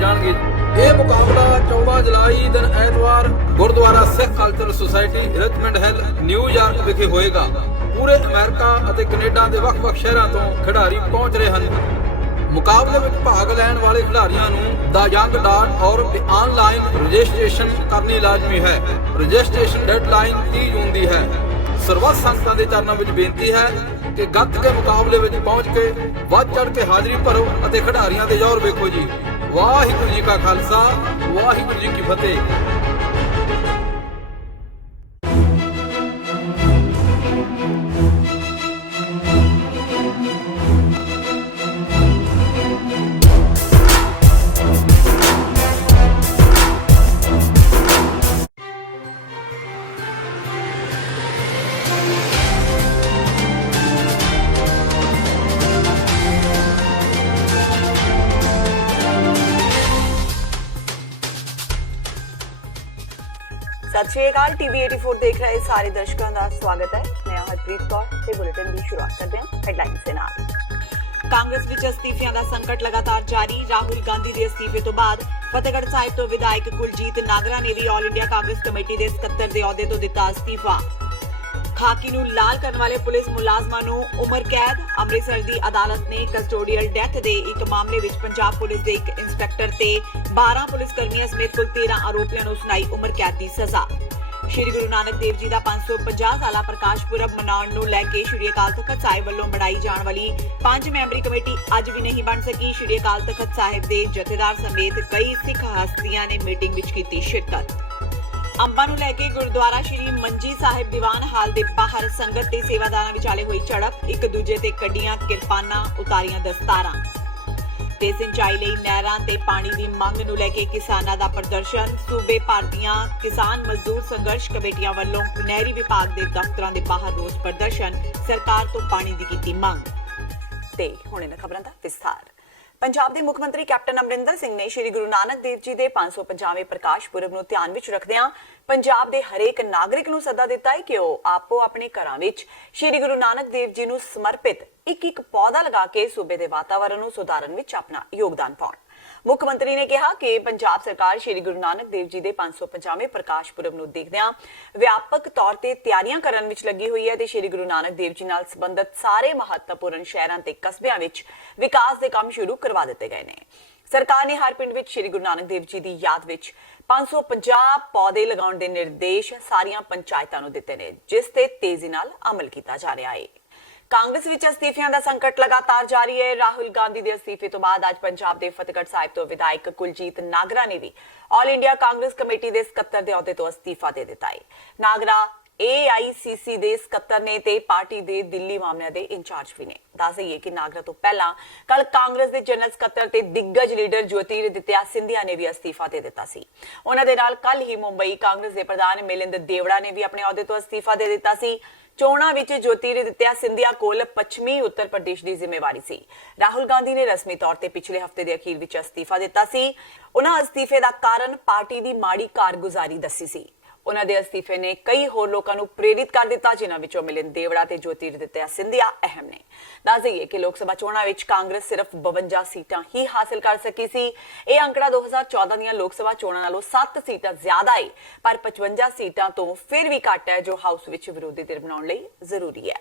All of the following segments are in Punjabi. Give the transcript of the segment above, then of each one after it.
ਜਾਣਗੇ। ਇਹ ਮੁਕਾਬਲਾ 14 ਜੁਲਾਈ ਦਿਨ ਐਤਵਾਰ Gurdwara Sikh cultural society Richmond Hill New York ਵਿਖੇ ਹੋਏਗਾ। ਪੂਰੇ ਅਮਰੀਕਾ ਅਤੇ ਕੈਨੇਡਾ ਦੇ ਵੱਖ-ਵੱਖ ਸ਼ਹਿਰਾਂ ਤੋਂ ਖਿਡਾਰੀ ਪਹੁੰਚ ਰਹੇ ਹਨ। ਮੁਕਾਬਲੇ ਵਿੱਚ ਭਾਗ ਲੈਣ ਵਾਲੇ ਖਿਡਾਰੀਆਂ ਨੂੰ theyoung.org ਤੇ ਆਨਲਾਈਨ ਰਜਿਸਟ੍ਰੇਸ਼ਨ ਕਰਨੀ ਲਾਜ਼ਮੀ ਹੈ। ਰਜਿਸਟ੍ਰੇਸ਼ਨ ਡੈਡਲਾਈਨ 30 ਜੂਨ ਦੀ ਹੈ। ਸਰਬੱਤ ਸੰਗਤਾਂ ਦੇ ਚਰਨਾਂ ਵਿੱਚ ਬੇਨਤੀ ਹੈ ਕਿ ਗੱਤਕੇ ਮੁਕਾਬਲੇ ਵਿੱਚ ਪਹੁੰਚ ਕੇ ਵੱਧ ਚੜ੍ਹ ਕੇ ਹਾਜ਼ਰੀ ਭਰੋ ਅਤੇ ਖਿਡਾਰੀਆਂ ਦੇ ਜ਼ੋਰ ਵੇਖੋ ਜੀ। ਵਾਹਿਗੁਰੂ ਜੀ ਕਾ ਖਾਲਸਾ, ਵਾਹਿਗੁਰੂ ਜੀ ਕੀ ਫਤਿਹ। सत श्री अकाल। टीवी 84 देख रहे सारे दर्शकों का स्वागत है। मैं हरप्रीत कौर ते बुलेटिन की शुरुआत करते हैं हेडलाइंस के नाल। कांग्रेस विच अस्तीफियां दा संकट लगातार जारी। राहुल गांधी के अस्तीफे तो बाद फतेहगढ़ साहिब तो विधायक कुलजीत नागरा ने भी ऑल इंडिया कांग्रेस कमेटी के सकत्तर के अहुदे तो दिता अस्तीफा। खाकी नूं लाल करने वाले पुलिस मुलाजमां नूं उम्र कैद। अमृतसर की अदालत ने कस्टोडियल डेथ के एक मामले में पंजाब पुलिस के एक इंस्पैक्टर ते 12 पुलिस कर्मियों समेत कुल 13 आरोपियों नूं सुनाई उम्र कैद की सजा। श्री गुरु नानक देव जी का 550 साला प्रकाश पुरब मनाउण नूं लैके श्री अकाल तख्त साहिब वल्लों बनाई जाण वाली 5 मैंबरी कमेटी अज भी नहीं बन सकी। श्री अकाल तख्त साहिब के जथेदार समेत कई सिख हस्तियां ने मीटिंग विच कीती शिरकत। अंबां नूं लैके गुरुद्वारा श्री मंजी साहिब दीवान हाल दे बाहर संगत ते सेवादारां विचाले होई झड़प। एक दूजे ते कड्डियां किरपानां, उतारियां दस्तारां। ते सिंचाई लई नहरां ते पानी दी मंग नूं लैके किसानां दा प्रदर्शन। सूबे भर दीआं किसान मजदूर संघर्ष कमेटियां वल्लों नहरी विभाग दे दफ्तरां दे बाहर रोस प्रदर्शन। सरकार तो पानी दी कीती मंग। ते हुण इन्हां खबरां दा विस्तार। पंजाब के मुख मंत्री कैप्टन अमरिंदर सिंह ने श्री गुरु नानक देव जी के 550वें प्रकाश पुरब नूं ध्यान विच रखदिआं पंजाब के हरेक नागरिक नूं सदा दिता है कि वह आपो अपने घरां विच श्री गुरु नानक देव जी नूं समर्पित एक पौधा लगा के सूबे के वातावरण नूं सुधारन विच अपना योगदान पाउण। मुख मंत्री ने कहा कि पंजाब सरकार श्री गुरु नानक देव जी के 550वें प्रकाश पुरब नूं देखदिआं व्यापक तौर ते तैयारियां करन विच लगी हुई है ते श्री गुरु नानक देव जी नाल संबंधित सारे महत्वपूर्ण शहरां ते कस्बिआं विच विकास के काम शुरू करवा दिते गए ने। सरकार ने हर पिंड विच श्री गुरु नानक देव जी की याद विच 550 पौधे लगाउण दे निर्देश सारियां पंचायतां नूं दित्ते ने, जिस ते तेजी नाल अमल कीता जा रहा है। कांग्रेस विच अस्तीफियां दा संकट लगातार जारी है। राहुल गांधी के अस्तीफे तो बाद अज पंजाब के फतेहगढ़ साहिब तो विधायक कुलजीत नागरा ने भी ऑल इंडिया कांग्रेस कमेटी के सकत्तर के अहुदे तो अस्तीफा दे दिता है। नागरा AICC ਦੇ ਸਕੱਤਰ ਨੇ ਤੇ ਪਾਰਟੀ ਦੇ ਦਿੱਲੀ ਮਾਮਲਿਆਂ ਦੇ ਇੰਚਾਰਜ ਵੀ ਨੇ। ਦੱਸ ਦਈਏ ਕਿ ਨਾਗਰਾ ਤੋਂ ਪਹਿਲਾਂ ਕੱਲ ਕਾਂਗਰਸ ਦੇ ਜਨਰਲ ਸਕੱਤਰ ਤੇ ਦਿੱਗਜ ਲੀਡਰ ਜੋਤੀਰਾਦਿੱਤਿਆ ਸਿੰਧੀਆ ਨੇ ਵੀ ਅਸਤੀਫਾ ਦੇ ਦਿੱਤਾ ਸੀ। ਉਹਨਾਂ ਦੇ ਨਾਲ ਕੱਲ ਹੀ ਮੁੰਬਈ ਕਾਂਗਰਸ ਦੇ ਪ੍ਰਧਾਨ ਮਿਲਿੰਦ ਦੇਵੜਾ ਨੇ ਵੀ ਆਪਣੇ ਅਹੁਦੇ ਤੋਂ ਅਸਤੀਫਾ ਦੇ ਦਿੱਤਾ ਸੀ। ਚੋਣਾਂ ਵਿੱਚ ਜੋਤੀਰਾਦਿੱਤਿਆ ਸਿੰਧੀਆ ਕੋਲ ਪੱਛਮੀ ਉੱਤਰ ਪ੍ਰਦੇਸ਼ ਦੀ ਜ਼ਿੰਮੇਵਾਰੀ ਸੀ। ਰਾਹੁਲ ਗਾਂਧੀ ਨੇ ਰਸਮੀ ਤੌਰ ਤੇ ਪਿਛਲੇ ਹਫ਼ਤੇ ਦੇ ਅਖੀਰ ਵਿੱਚ ਅਸਤੀਫਾ ਦਿੱਤਾ ਸੀ। ਉਹਨਾਂ ਅਸਤੀਫੇ ਦਾ ਕਾਰਨ ਪਾਰਟੀ ਦੀ ਮਾੜੀ ਕਾਰਗੁਜ਼ਾਰੀ ਦੱਸੀ ਸੀ। उन्हां दे अस्तीफे ने कई होर लोकां नूं प्रेरित कर दिता, जिन्हां विचों मिलिंद देवड़ा ते ज्योतिरादित्य सिंधिया अहम ने। दस दईए कि लोक सभा चोणां विच कांग्रेस सिर्फ 52 सीटां ही हासिल कर सकी सी। यह अंकड़ा 2014 दीआं लोक सभा चोणां नालों 7 सीटां ज्यादा है, पर 55 सीटां तो फिर भी घट है, जो हाउस विच विरोधी धिर बनाउण लई जरूरी है।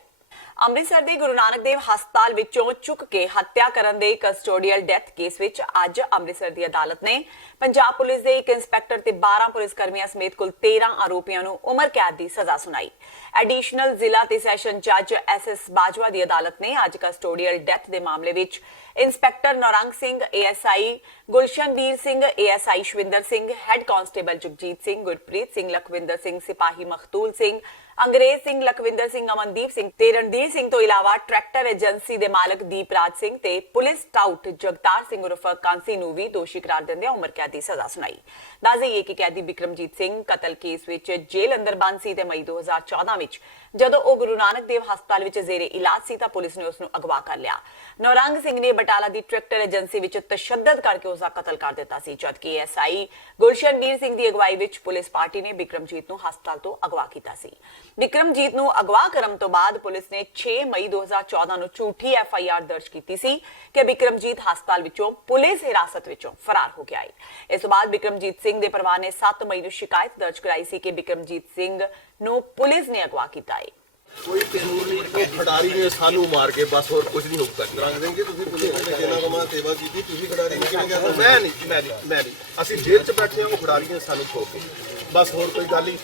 अमृतसर के गुरु नानक देव हस्पताल विचों चुक के हत्या करन दे कस्टोडियल डेथ केस विच अज अमृतसर की अदालत ने पंजाब पुलिस के एक इंस्पैक्टर ते 12 पुलिस कर्मियों समेत कुल 13 आरोपियों नूं उम्र कैद की सजा सुनाई। एडिशनल जिला ते सैशन जज SS बाजवा की अदालत ने अज कस्टोडियल डेथ के मामले विच inspector Naurang Singh, ASI Gulshanbir Singh, ASI Shavinder Singh, head constable Jagjit Singh, Gurpreet Singh, Lakhwinder Singh, सिपाही मखतूल सिंह, अंग्रेज सिंह, लखविंदर सिंह, अमनदीप सिंह ते रणधीर सिंह तो इलावा ट्रैक्टर एजेंसी के मालक दीपराज सिंह ते पुलिस टाउट जगतार सिंह उर्फ कांसी नूं भी दोषी करार दिंदे उम्र कैद की सजा सुनाई। दस दईए कि कैदी बिक्रमजीत सिंह कतल केस विच जेल अंदर बंद सी ते मई 2014 विच जदों वो गुरु नानक देव हस्पताल विच जेरे इलाज सी तां पुलिस ने उसनूं अगवा कर लिया। नौरंग सिंह ने बटाला की ट्रैक्टर एजेंसी विच तशद्दद करके उसका कतल कर दिता सी, जबकि ASI गुलशनबीर सिंह की अगवाई विच पुलिस पार्टी ने बिक्रमजीत नूं हस्पताल तो अगवा कीता सी। ਵਿਕਰਮਜੀਤ ਨੂੰ ਅਗਵਾ ਕਰਨ ਤੋਂ ਬਾਅਦ ਪੁਲਿਸ ਨੇ 6 ਮਈ 2014 ਨੂੰ ਝੂਠੀ FIR ਦਰਜ ਕੀਤੀ ਸੀ ਕਿ ਵਿਕਰਮਜੀਤ ਹਸਪਤਾਲ ਵਿੱਚੋਂ ਪੁਲਿਸ ਹਿਰਾਸਤ ਵਿੱਚੋਂ ਫਰਾਰ ਹੋ ਗਿਆ ਹੈ। ਇਸ ਤੋਂ ਬਾਅਦ ਵਿਕਰਮਜੀਤ ਸਿੰਘ ਦੇ ਪਰਿਵਾਰ ਨੇ 7 ਮਈ ਨੂੰ ਸ਼ਿਕਾਇਤ ਦਰਜ ਕਰਾਈ ਸੀ ਕਿ ਵਿਕਰਮਜੀਤ ਸਿੰਘ ਨੂੰ ਪੁਲਿਸ ਨੇ ਅਗਵਾ ਕੀਤਾ ਹੈ। ਕੋਈ ਕਸੂਰ ਨਹੀਂ, ਉਹ ਖਿਡਾਰੀ ਨੇ ਸਾਨੂੰ ਮਾਰ ਕੇ ਬਸ ਹੋਰ ਕੁਝ ਨਹੀਂ ਹੋਊਗਾ। ਰੰਗ ਦੇਂਗੇ ਤੁਸੀਂ ਪੁਲਿਸ ਦੇ ਕਿਹਨਾਂ ਕਮਾ ਸੇਵਾ ਕੀਤੀ, ਤੁਸੀਂ ਖਿਡਾਰੀ ਨੂੰ ਕਿਵੇਂ ਕਹਿੰਦੇ? ਮੈਂ ਨਹੀਂ ਅਸੀਂ ਜੇਲ੍ਹ 'ਚ ਬੈਠੇ ਹਾਂ, ਉਹ ਖਿਡਾਰੀ ਨੇ ਸਾਨੂੰ ਠੋਕੇ ਬਸ ਹੋਰ ਕੋਈ ਗੱਲ ਨਹੀਂ।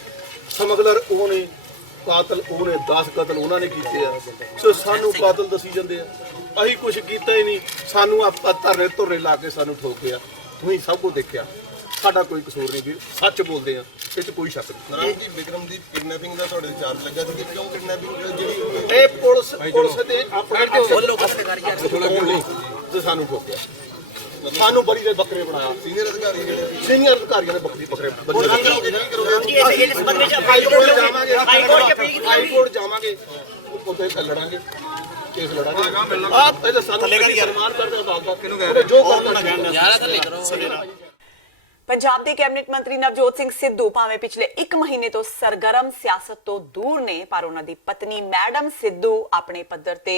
ਸਮਗਲਰ ਉਹ ਨੇ, ਕਾਤਲ ਉਹ ਨੇ, 10 ਕਤਲ ਉਹਨਾਂ ਨੇ ਕੀਤੇ ਆ, ਸੋ ਸਾਨੂੰ ਕਾਤਲ ਦੱਸੀ ਜਾਂਦੇ ਆ। ਅਸੀਂ ਕੁਝ ਕੀਤਾ ਹੀ ਨਹੀਂ, ਸਾਨੂੰ ਆਪਾਂ ਧਰਨੇ ਧੁਰਨੇ ਲਾ ਕੇ ਸਾਨੂੰ ਠੋਕਿਆ। ਤੁਸੀਂ ਸਭ ਕੁਝ ਦੇਖਿਆ, ਸਾਡਾ ਕੋਈ ਕਸੂਰ ਨਹੀਂ ਵੀਰ, ਸੱਚ ਬੋਲਦੇ ਆ, ਇਹ 'ਚ ਕੋਈ ਸ਼ੱਕ ਨਹੀਂ। ਨਾਮ ਕੀ ਵਿਕਰਮਦੀਪ ਕਿਡਨੈਪਿੰਗ ਦਾ ਤੁਹਾਡੇ ਤੇ ਚਾਰਜ ਲੱਗਾ ਸੀ, ਕਿਉਂ ਕਿਡਨੈਪਿੰਗ ਜਿਹੜੀ ਇਹ ਪੁਲਿਸ ਦੇ ਆਪਣੇ ਤੇ ਸਾਨੂੰ ਠੋਕਿਆ, ਸਾਨੂੰ ਬੜੀ ਦੇ ਬੱਕਰੇ ਬਣਾਇਆ। ਸੀਨੀਅਰ ਅਧਿਕਾਰੀ ਜਿਹੜੇ ਸੀ, ਸੀਨੀਅਰ ਅਧਿਕਾਰੀਆਂ ਨੇ ਬੱਕਰੇ ਹਾਈ ਕੋਰਟ ਜਾਵਾਂਗੇ, ਉੱਥੇ ਲੜਾਂਗੇ, ਕੇਸ ਲੜਾਂਗੇ। ਆਪ ਪਹਿਲਾਂ ਸਾਨੂੰ ਸਨਮਾਨ ਕਰਦੇ ਬਾਬਾ ਕਿਹਨੂੰ ਕਹਿ ਰਹੇ ਜੋ ਕਰਨਾ। ਪੰਜਾਬ ਦੇ ਕੈਬਨਿਟ ਮੰਤਰੀ ਨਵਜੋਤ ਸਿੰਘ ਸਿੱਧੂ ਭਾਵੇਂ ਪਿਛਲੇ 1 ਮਹੀਨੇ ਤੋਂ ਸਰਗਰਮ ਸਿਆਸਤ ਤੋਂ ਦੂਰ ਨੇ, ਪਰ ਉਹਨਾਂ ਦੀ ਪਤਨੀ ਮੈਡਮ ਸਿੱਧੂ ਆਪਣੇ ਪੱਧਰ ਤੇ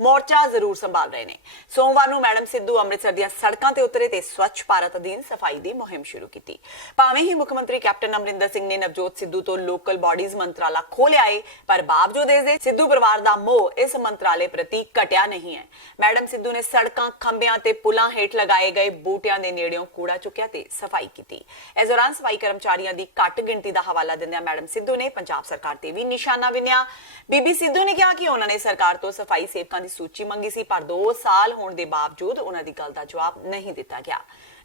ਮੋਰਚਾ ਜ਼ਰੂਰ ਸੰਭਾਲ ਰਹੇ ਨੇ। ਸੋਮਵਾਰ ਨੂੰ ਮੈਡਮ ਸਿੱਧੂ ਅੰਮ੍ਰਿਤਸਰ ਦੀਆਂ ਸੜਕਾਂ ਤੇ ਉਤਰੇ ਤੇ ਸਵੱਛ ਭਾਰਤ ਅਧੀਨ ਸਫਾਈ ਦੀ ਮੁਹਿੰਮ ਸ਼ੁਰੂ ਕੀਤੀ। ਭਾਵੇਂ ਹੀ ਮੁੱਖ ਮੰਤਰੀ ਕੈਪਟਨ ਅਮਰਿੰਦਰ ਸਿੰਘ ਨੇ ਨਵਜੋਤ ਸਿੱਧੂ ਤੋਂ ਲੋਕਲ ਬਾਡੀਜ਼ ਮੰਤਰਾਲਾ ਖੋਲ੍ਹਿਆ ਏ, ਪਰ ਬਾਵਜੂਦ ਇਸ ਦੇ ਸਿੱਧੂ ਪਰਿਵਾਰ ਦਾ ਮੋਹ ਇਸ ਮੰਤਰਾਲੇ ਪ੍ਰਤੀ ਘਟਿਆ ਨਹੀਂ ਹੈ। ਮੈਡਮ ਸਿੱਧੂ ਨੇ ਸੜਕਾਂ, ਖੰਭਿਆਂ ਤੇ ਪੁਲਾਂ ਹੇਠ ਲਗਾਏ ਗਏ ਬੂਟਿਆਂ ਦੇ ਨੇੜਿਓਂ ਕੂੜਾ ਚੁੱਕਿਆ ਤੇ ਸਫਾਈ ਕੀਤੀ। ਇਸ ਦੌਰਾਨ ਸਫਾਈ ਕਰਮਚਾਰੀਆਂ ਦੀ ਘੱਟ ਗਿਣਤੀ ਦਾ ਹਵਾਲਾ ਦਿੰਦਿਆਂ ਮੈਡਮ ਸਿੱਧੂ ਨੇ ਪੰਜਾਬ ਸਰਕਾਰ ਤੇ ਵੀ ਨਿਸ਼ਾਨਾ ਬਿੰਨਿਆ। ਬੀਬੀ ਸਿੱਧੂ ਨੇ ਕਿਹਾ ਕਿ ਉਹਨਾਂ ਨੇ ਸਰਕਾਰ ਤੋਂ ਸਫਾਈ ਸੇਵਕਾਂ ਦੀ ਸੂਚੀ ਮੰਗੀ ਸੀ, ਪਰ 2 ਸਾਲ ਹੋਣ ਦੇ ਬਾਵਜੂਦ ਉਹਨਾਂ ਦੀ ਗੱਲ ਦਾ ਜਵਾਬ ਨਹੀਂ ਦਿੱਤਾ ਗਿਆ।